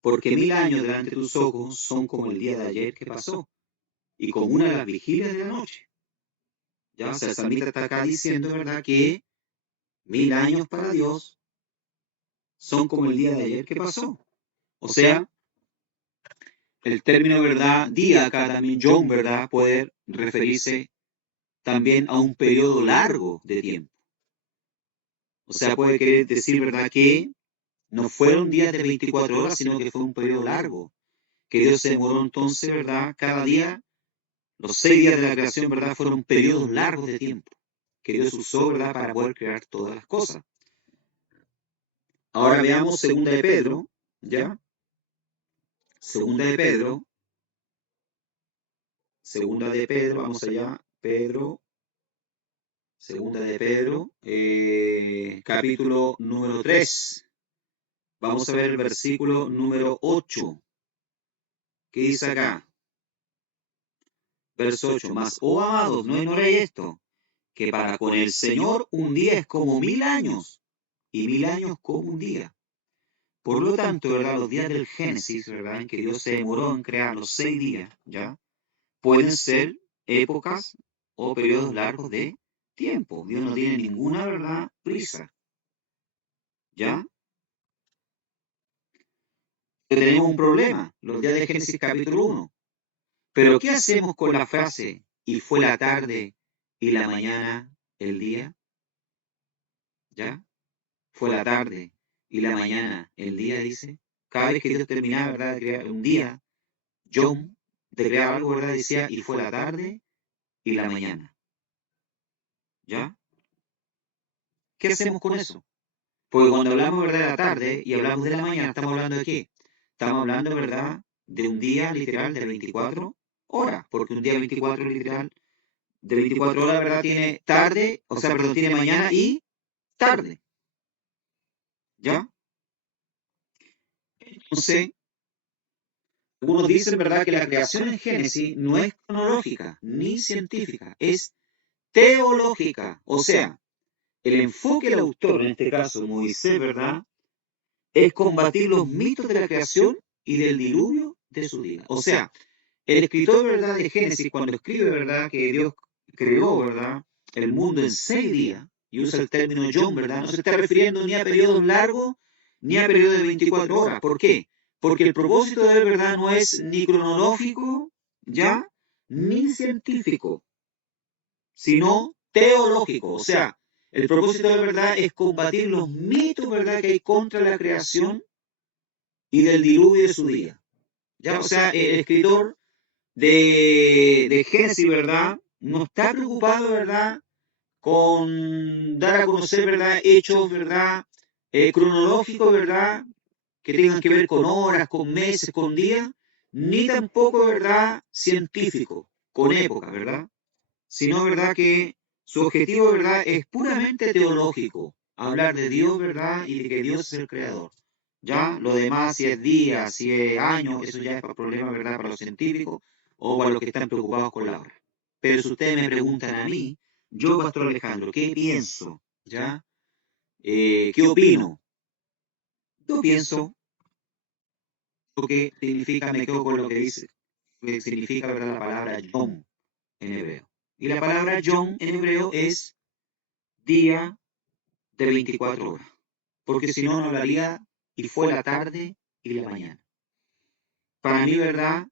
porque 1000 años delante de tus ojos son como el día de ayer que pasó, y como una de las vigilias de la noche. Ya, o sea, el salmista está acá diciendo, ¿verdad?, que 1000 años para Dios son como el día de ayer que pasó. O sea, el término, ¿verdad?, día acá también, yom, ¿verdad?, puede referirse también a un periodo largo de tiempo. O sea, puede querer decir, ¿verdad?, que no fueron días de 24 horas, sino que fue un periodo largo. que Dios se demoró entonces, ¿verdad? Cada día, los 6 días de la creación, ¿verdad? Fueron periodos largos de tiempo que Dios usó, ¿verdad? Para poder crear todas las cosas. Ahora veamos segunda de Pedro, ¿ya? Segunda de Pedro, vamos allá, segunda de Pedro, capítulo número 3. Vamos a ver el versículo número 8. ¿Qué dice acá? Verso 8. Mas, oh amados, no ignoréis esto, que para con el Señor un día es como 1000 años, y 1000 años como un día. Por lo tanto, ¿verdad? Los días del Génesis, ¿verdad? En que Dios se demoró en crear los 6 días, ¿ya? Pueden ser épocas o periodos largos de tiempo. Dios no tiene ninguna, ¿verdad? Prisa, ¿ya? Pero tenemos un problema, los días de Génesis capítulo 1. Pero ¿qué hacemos con la frase, y fue la tarde y la mañana el día? ¿Ya? Fue la tarde y la mañana el día, dice. Cada vez que Dios terminaba, ¿verdad? De crear un día, Yom, de crear algo, ¿verdad? Decía, y fue la tarde y la mañana. ¿Ya? ¿Qué hacemos con eso? Porque cuando hablamos, ¿verdad? De la tarde y hablamos de la mañana, ¿estamos hablando de qué? Estamos hablando, ¿verdad? De un día literal de 24 horas, porque un día 24 literal de 24 horas, ¿verdad? Tiene tarde, o sea, perdón, tiene mañana y tarde. ¿Ya? Entonces, algunos dicen, ¿verdad?, que la creación en Génesis no es cronológica ni científica, es teológica. O sea, el enfoque del autor, en este caso Moisés, ¿verdad?, es combatir los mitos de la creación y del diluvio de su día. O sea, el escritor, ¿verdad?, de Génesis, cuando escribe, ¿verdad?, que Dios creó, ¿verdad?, el mundo en 6 días, y usa el término John, ¿verdad?, no se está refiriendo ni a periodos largos ni a periodos de 24 horas. ¿Por qué? Porque el propósito de él, ¿verdad?, no es ni cronológico, ¿ya?, ni científico, sino teológico. O sea, el propósito de él, ¿verdad?, es combatir los mitos, ¿verdad?, que hay contra la creación y del diluvio de su día. ¿Ya? O sea, el escritor de Génesis, ¿verdad?, no está preocupado, ¿verdad?, con dar a conocer, ¿verdad?, hechos, ¿verdad?, cronológicos, ¿verdad?, que tengan que ver con horas, con meses, con días, ni tampoco, ¿verdad?, científico, con época, ¿verdad?, sino, ¿verdad?, que su objetivo, ¿verdad?, es puramente teológico, hablar de Dios, ¿verdad?, y de que Dios es el creador. Ya, lo demás, si es día, si es año, eso ya es problema, ¿verdad?, para los científicos o para los que están preocupados con la hora. Pero si ustedes me preguntan a mí, yo, Pastor Alejandro, ¿qué pienso? ¿Ya? ¿Qué opino? Yo pienso lo que significa, me quedo con lo que dice, que significa, ¿verdad?, la palabra Yom en hebreo. Y la palabra Yom en hebreo es día de 24 horas. Porque si no, no hablaría y fue la tarde y la mañana. Para mí, ¿verdad?,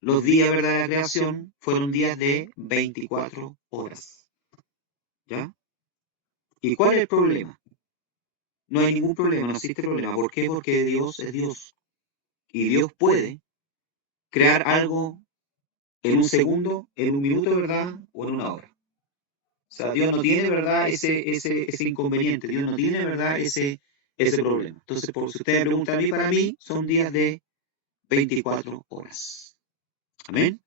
los días, ¿verdad?, de la creación fueron días de 24 horas. ¿Ya? ¿Y cuál es el problema? No hay ningún problema, no existe problema. ¿Por qué? Porque Dios es Dios. Y Dios puede crear algo en un segundo, en un minuto, ¿verdad?, o en una hora. O sea, Dios no tiene, ¿verdad?, ese inconveniente. Dios no tiene, ¿verdad?, ese problema. Entonces, por si ustedes me preguntan a mí, para mí son días de 24 horas. Amén.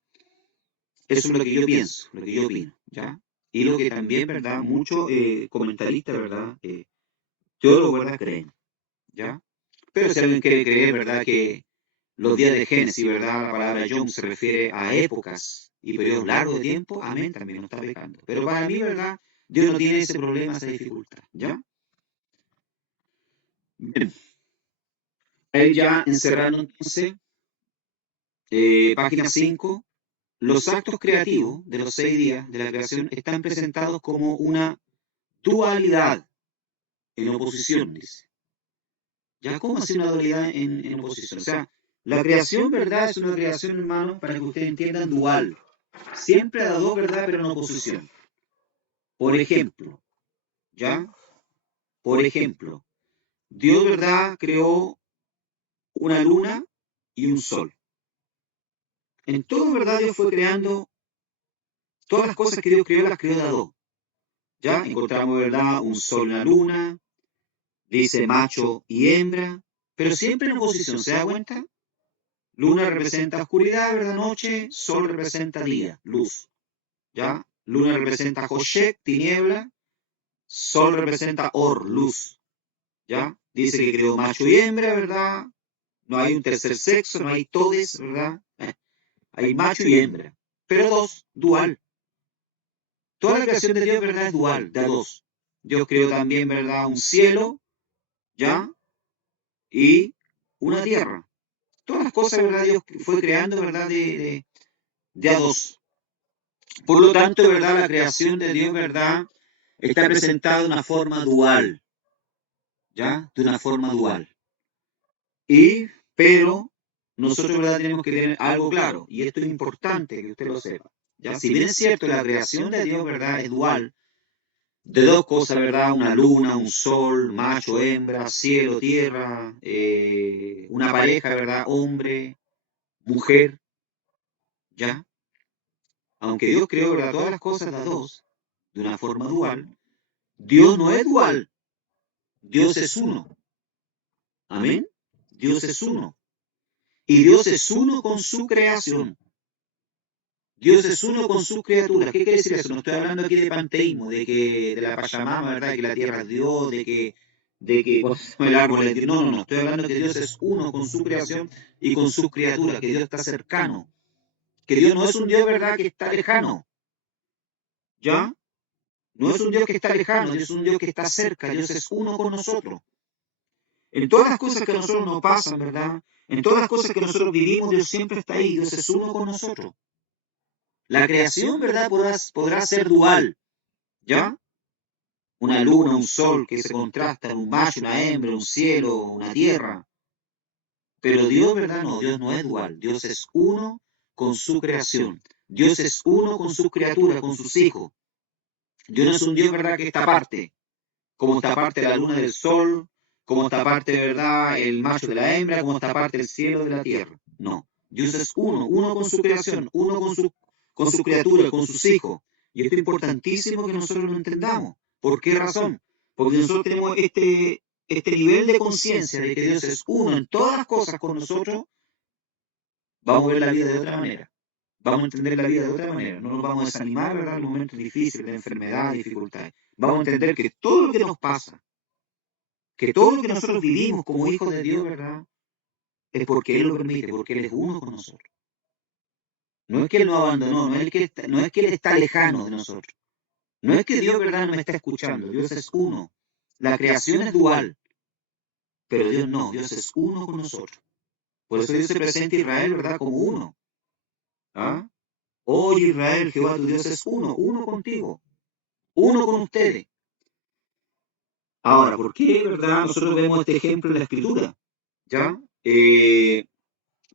Eso es lo que yo pienso, lo que yo opino, ¿ya? Y lo que también, ¿verdad?, muchos comentaristas, ¿verdad?, teólogos, ¿verdad?, creen, ¿ya? Pero si alguien quiere creer, ¿verdad?, que los días de Génesis, ¿verdad?, la palabra Yom se refiere a épocas y periodos largos de tiempo, amén, también no está pecando. Pero para mí, ¿verdad?, Dios no tiene ese problema, esa dificultad, ¿ya? Bien. Ahí ya encerrando entonces, página 5. Los actos creativos de los 6 días de la creación están presentados como una dualidad en oposición, dice. ¿Ya? ¿Cómo así una dualidad en oposición? O sea, la creación, ¿verdad?, es una creación, hermano, para que ustedes entiendan, dual. Siempre a las dos, ¿verdad?, pero en oposición. Por ejemplo, ¿ya? Por ejemplo, Dios, ¿verdad?, creó una luna y un sol. En todo, ¿verdad? Dios fue creando, todas las cosas que Dios creó, las creó de a dos. Ya encontramos, ¿verdad? Un sol y una luna, dice macho y hembra, pero siempre en oposición, ¿se da cuenta? Luna representa oscuridad, ¿verdad? Noche, sol representa día, luz. ¿Ya? Luna representa Hoshek, tiniebla, sol representa Or, luz. ¿Ya? Dice que creó macho y hembra, ¿verdad? No hay un tercer sexo, no hay todes, ¿verdad? Hay macho y hembra. Pero dos, dual. Toda la creación de Dios, ¿verdad? Es dual, de a dos. Dios creó también, ¿verdad? Un cielo, ¿ya? Y una tierra. Todas las cosas, ¿verdad? Dios fue creando, ¿verdad? De a dos. Por lo tanto, ¿verdad? La creación de Dios, ¿verdad? Está presentada de una forma dual, ¿ya? De una forma dual. Pero nosotros, ¿verdad? Tenemos que tener algo claro, y esto es importante que usted lo sepa, ¿ya? Si bien es cierto, la creación de Dios, ¿verdad? Es dual, de dos cosas, ¿verdad? Una luna, un sol, macho, hembra, cielo, tierra, una pareja, ¿verdad? Hombre, mujer, ¿ya? Aunque Dios creó, ¿verdad? Todas las cosas de dos, de una forma dual, Dios no es dual, Dios es uno. Amén. Dios es uno. Y Dios es uno con su creación. Dios es uno con sus criaturas. ¿Qué quiere decir eso? No estoy hablando aquí de panteísmo, de la Pachamama, ¿verdad? De que la tierra es Dios, de que el árbol es Dios. No, no, no. Estoy hablando que Dios es uno con su creación y con sus criaturas, que Dios está cercano. Que Dios no es un Dios, ¿verdad?, que está lejano. ¿Ya? No es un Dios que está lejano, Dios es un Dios que está cerca. Dios es uno con nosotros. En todas las cosas que a nosotros nos pasan, ¿verdad? En todas las cosas que nosotros vivimos, Dios siempre está ahí. Dios es uno con nosotros. La creación, ¿verdad?, podrá ser dual, ¿ya? Una luna, un sol que se contrastan, un macho, una hembra, un cielo, una tierra. Pero Dios, ¿verdad? No, Dios no es dual. Dios es uno con su creación. Dios es uno con sus criaturas, con sus hijos. Dios no es un Dios, ¿verdad?, que está aparte, como está aparte la luna del sol, como está aparte, ¿verdad?, el macho de la hembra, como está aparte el cielo de la tierra. No. Dios es uno, uno con su creación, uno con su criatura, con sus hijos. Y esto es importantísimo que nosotros lo entendamos. ¿Por qué razón? Porque nosotros tenemos este nivel de conciencia de que Dios es uno en todas las cosas con nosotros, vamos a ver la vida de otra manera. Vamos a entender la vida de otra manera. No nos vamos a desanimar, ¿verdad?, en momentos difíciles, de enfermedad, de dificultades. Vamos a entender que todo lo que nos pasa, que todo lo que nosotros vivimos como hijos de Dios, ¿verdad?, es porque Él lo permite, porque Él es uno con nosotros. No es que Él nos abandonó, no es que Él está lejano de nosotros. No es que Dios, ¿verdad?, no me está escuchando. Dios es uno. La creación es dual, pero Dios no. Dios es uno con nosotros. Por eso Dios se presenta a Israel, ¿verdad?, como uno. ¿Ah? Oye, Israel, Jehová tu Dios es uno, uno contigo, uno con ustedes. Ahora, ¿por qué, verdad? Nosotros vemos este ejemplo en la Escritura, ¿ya?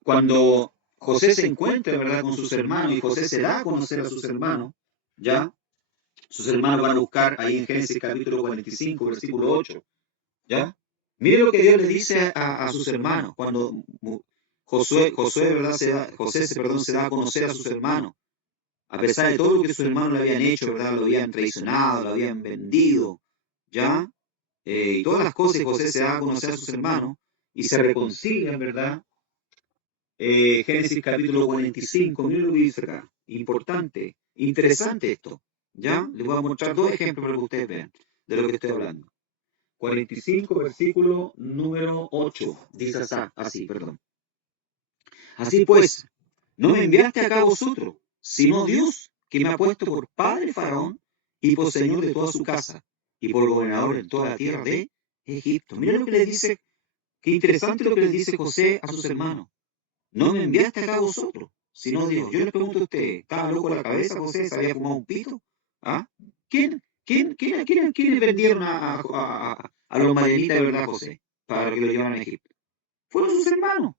Cuando José se encuentra, ¿verdad?, con sus hermanos y José se da a conocer a sus hermanos, ¿ya? Sus hermanos van a buscar ahí en Génesis capítulo 45, versículo 8, ¿ya? Mire lo que Dios le dice a sus hermanos cuando Josué, ¿verdad?, se da a conocer a sus hermanos, a pesar de todo lo que sus hermanos le habían hecho, ¿verdad?, lo habían traicionado, lo habían vendido, ¿ya? Y todas las cosas, José se da a conocer a sus hermanos y se reconcilian, ¿verdad? Génesis capítulo 45, miren lo que dice acá. Importante, interesante esto. ¿Ya? Les voy a mostrar dos ejemplos para que ustedes vean de lo que estoy hablando. 45, versículo número 8. Dice así, perdón. Así pues, no me enviaste acá a vosotros, sino Dios, que me ha puesto por padre Faraón y por señor de toda su casa y por gobernador en toda la tierra de Egipto. Miren lo que le dice, qué interesante lo que le dice José a sus hermanos. No me enviaste acá a vosotros, sino Dios. Yo les pregunto a ustedes, ¿estaba loco la cabeza José? ¿Se había fumado un pito? ¿Ah? ¿Quiénes vendieron a los madianitas de verdad, José, para que lo llevaran a Egipto? Fueron sus hermanos.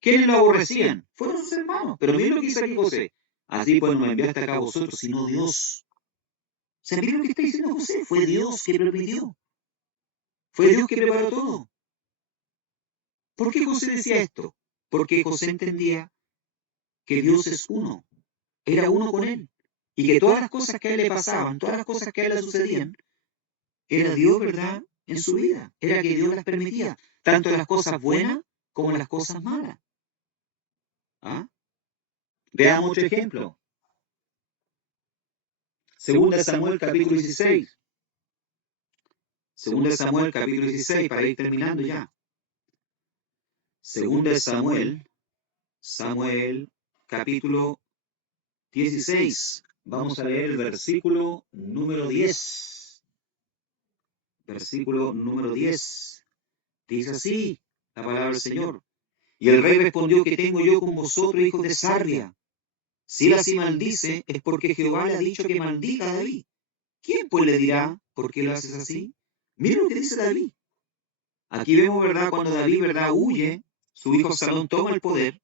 ¿Quiénes lo aborrecían? Fueron sus hermanos. Pero miren lo que dice aquí José. Así pues no me enviaste acá a vosotros, sino Dios. O sea, miren lo que está diciendo José. Fue Dios que permitió. Fue Dios que preparó todo. ¿Por qué José decía esto? Porque José entendía que Dios es uno, era uno con él, y que todas las cosas que a él le pasaban, todas las cosas que a él le sucedían, era Dios, ¿verdad?, en su vida, era que Dios las permitía, tanto las cosas buenas como las cosas malas. ¿Ah? Veamos otro ejemplo. Segunda de Samuel, capítulo 16. Segunda de Samuel, capítulo 16, para ir terminando ya. Segunda de Samuel, capítulo 16. Vamos a leer el versículo número 10. Versículo número 10. Dice así la palabra del Señor. Y el rey respondió: ¿qué tengo yo con vosotros, hijos de Sarvia? Si él así maldice, es porque Jehová le ha dicho que maldiga a David. ¿Quién pues le dirá por qué lo haces así? Mira lo que dice David. Aquí vemos, ¿verdad?, cuando David, ¿verdad?, huye, su hijo Absalón toma el poder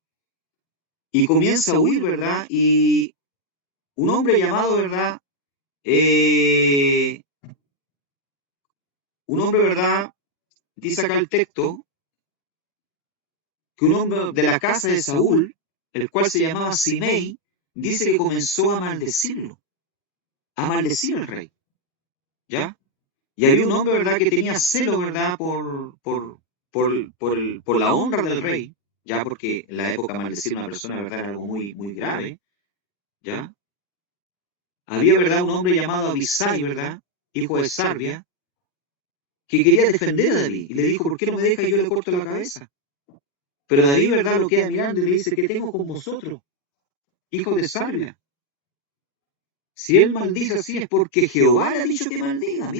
y comienza a huir, ¿verdad? Y un hombre llamado, ¿verdad? Eh, un hombre, ¿verdad? Dice acá el texto que un hombre de la casa de Saúl, el cual se llamaba Simei, dice que comenzó a maldecirlo, a maldecir al rey, ¿ya? Y había un hombre, ¿verdad?, que tenía celo, ¿verdad?, por la honra del rey, ya, porque en la época maldecir a una persona, ¿verdad?, era algo muy, muy grave, ¿ya? Había, ¿verdad?, un hombre llamado Abisai, ¿verdad?, hijo de Sarvia, que quería defender a David, y le dijo: ¿por qué no me deja y yo le corto la cabeza? Pero David, ¿verdad?, lo queda mirando y le dice: ¿qué tengo con vosotros, hijos de Sarvia? Si él maldice así es porque Jehová le ha dicho que maldiga.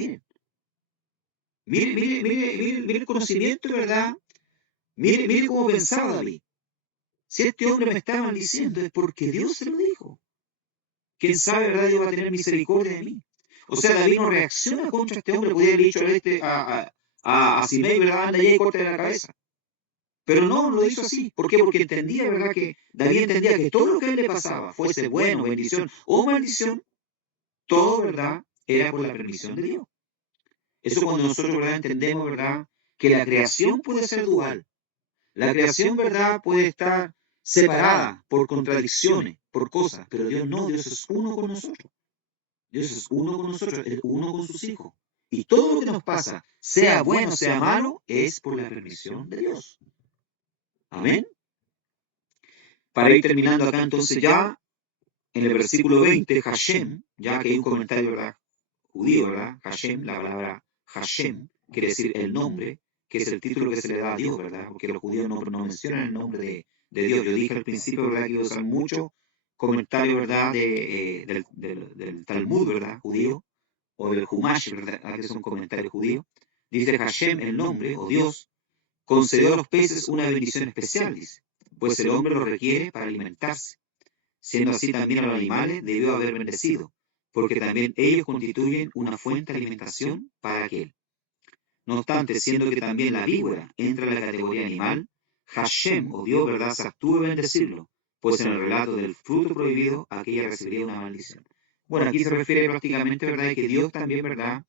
Miren, mire el conocimiento, ¿verdad? Mire cómo pensaba David. Si este hombre me está maldiciendo es porque Dios se lo dijo. ¿Quién sabe, verdad? Dios va a tener misericordia de mí. O sea, David no reacciona contra este hombre. Podría haber dicho a Simei, ¿verdad? Anda allá y corte la cabeza. Pero no lo hizo así. ¿Por qué? Porque entendía, ¿verdad?, que David entendía que todo lo que a él le pasaba, fuese bueno, bendición o maldición, todo, ¿verdad?, era por la permisión de Dios. Eso cuando nosotros, ¿verdad?, entendemos, ¿verdad?, que la creación puede ser dual. La creación, ¿verdad?, puede estar separada por contradicciones, por cosas, pero Dios no, Dios es uno con nosotros. Dios es uno con nosotros, es uno con sus hijos. Y todo lo que nos pasa, sea bueno, sea malo, es por la permisión de Dios. Amén. Para ir terminando acá entonces ya, en el versículo 20, Hashem, ya que hay un comentario, ¿verdad?, judío, ¿verdad? Hashem, la palabra Hashem, quiere decir el nombre, que es el título que se le da a Dios, ¿verdad? Porque los judíos no mencionan el nombre de Dios. Yo dije al principio, ¿verdad?, que iba a usar mucho comentario, ¿verdad?, del Talmud, ¿verdad?, judío, o del Humash, ¿verdad?, que son comentarios judíos. Dice Hashem, el nombre, o Dios, concedió a los peces una bendición especial, dice, pues el hombre lo requiere para alimentarse. Siendo así también a los animales debió haber bendecido, porque también ellos constituyen una fuente de alimentación para aquel. No obstante, siendo que también la víbora entra en la categoría animal, Hashem, o Dios, ¿verdad?, se abstuvo de bendecirlo, pues en el relato del fruto prohibido, aquella recibiría una maldición. Bueno, aquí se refiere prácticamente, ¿verdad?, que Dios también, ¿verdad?,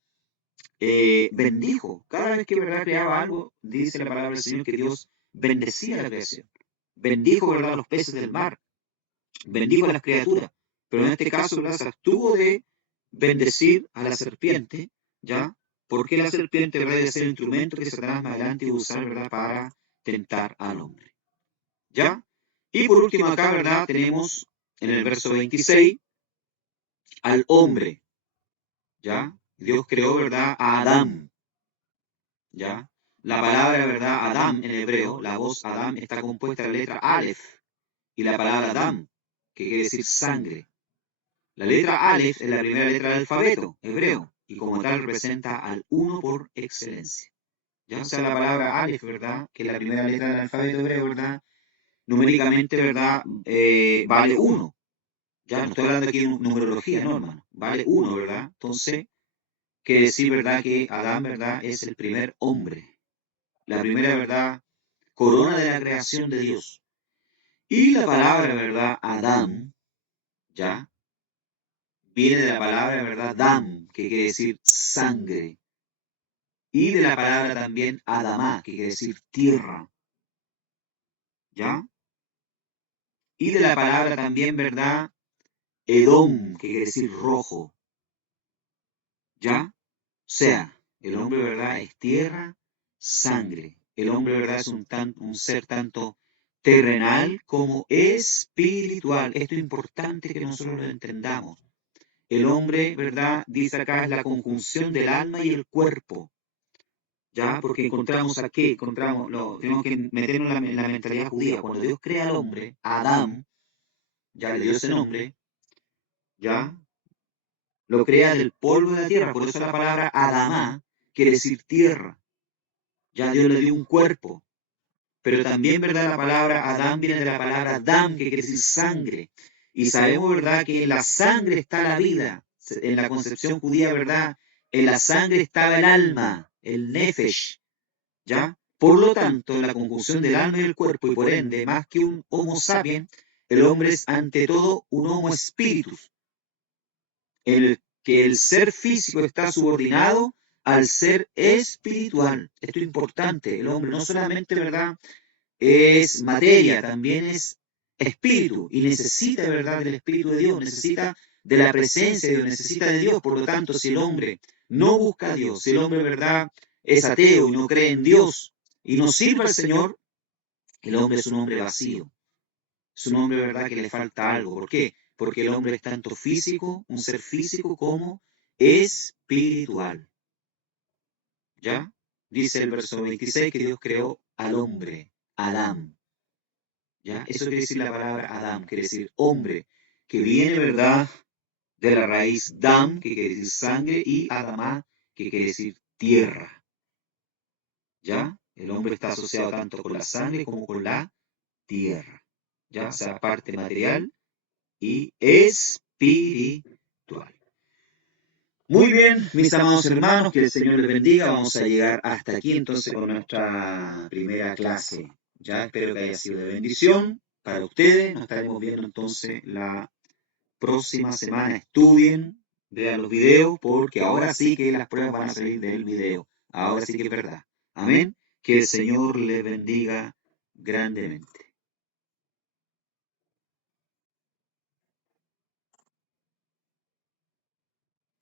bendijo. Cada vez que, ¿verdad?, creaba algo, dice la palabra del Señor que Dios bendecía la creación. Bendijo, ¿verdad?, los peces del mar, bendijo a las criaturas, pero en este caso, ¿verdad?, se abstuvo de bendecir a la serpiente, ¿ya? Porque la serpiente, ¿verdad?, debe ser el instrumento que Satanás más adelante iba a usar, ¿verdad?, para tentar al hombre, ¿ya? Y por último acá, ¿verdad?, tenemos en el verso 26 al hombre, ¿ya? Dios creó, ¿verdad?, a Adán, ¿ya? La palabra, ¿verdad?, Adam en hebreo, la voz Adam está compuesta de la letra Aleph y la palabra Adam, que quiere decir sangre. La letra Aleph es la primera letra del alfabeto hebreo y como tal representa al uno por excelencia. Ya, o sea, la palabra Aleph, ¿verdad?, que es la primera letra del alfabeto hebreo, ¿verdad?, numéricamente, ¿verdad?, vale 1. Ya, no estoy hablando aquí de numerología, no, hermano. Vale 1, ¿verdad? Entonces, quiere decir, ¿verdad?, que Adán, ¿verdad?, es el primer hombre. La primera, ¿verdad?, corona de la creación de Dios. Y la palabra, ¿verdad?, Adán, ¿ya?, viene de la palabra, ¿verdad?, dam, que quiere decir sangre. Y de la palabra también Adamá, que quiere decir tierra. ¿Ya? y de la palabra también, ¿verdad? Edom, que quiere decir rojo. ¿Ya? O sea, el hombre, ¿verdad? Es tierra, sangre. El hombre, ¿verdad? Es un ser tanto terrenal como espiritual. Esto es importante que nosotros lo entendamos. El hombre, ¿verdad? Dice acá, es la conjunción del alma y el cuerpo. ¿Ya? Porque encontramos aquí, tenemos que meternos en la mentalidad judía. Cuando Dios crea al hombre, Adán, ya le dio ese nombre, ¿ya? Lo crea del polvo de la tierra, por eso la palabra Adamá quiere decir tierra. Ya Dios le dio un cuerpo. Pero también, ¿verdad? La palabra Adán viene de la palabra Dam, que quiere decir sangre. Y sabemos, ¿verdad? Que en la sangre está la vida. En la concepción judía, ¿verdad? En la sangre estaba el alma, el nefesh, ¿ya? Por lo tanto, en la conjunción del alma y el cuerpo, y por ende, más que un homo sapiens, el hombre es ante todo un homo spiritus, en el que el ser físico está subordinado al ser espiritual. Esto es importante. El hombre no solamente, ¿verdad?, es materia, también es espíritu y necesita, ¿verdad?, del Espíritu de Dios, necesita de la presencia de Dios, necesita de Dios. Por lo tanto, si el hombre no busca a Dios, si el hombre, ¿verdad?, es ateo y no cree en Dios y no sirve al Señor, el hombre es un hombre vacío. Es un hombre, ¿verdad?, que le falta algo. ¿Por qué? Porque el hombre es tanto físico, un ser físico, como espiritual. ¿Ya? Dice el verso 26 que Dios creó al hombre, Adán. ¿Ya? Eso quiere decir la palabra Adán, quiere decir hombre, que viene, ¿verdad?, de la raíz Dam, que quiere decir sangre, y Adamá, que quiere decir tierra. ¿Ya? El hombre está asociado tanto con la sangre como con la tierra. ¿Ya? O sea, parte material y espiritual. Muy bien, mis amados hermanos, que el Señor les bendiga. Vamos a llegar hasta aquí entonces con nuestra primera clase. Ya espero que haya sido de bendición para ustedes. Nos estaremos viendo entonces la próxima semana. Estudien, vean los videos, porque ahora sí que las pruebas van a salir del video. Ahora sí que es verdad. Amén. Que el Señor les bendiga grandemente.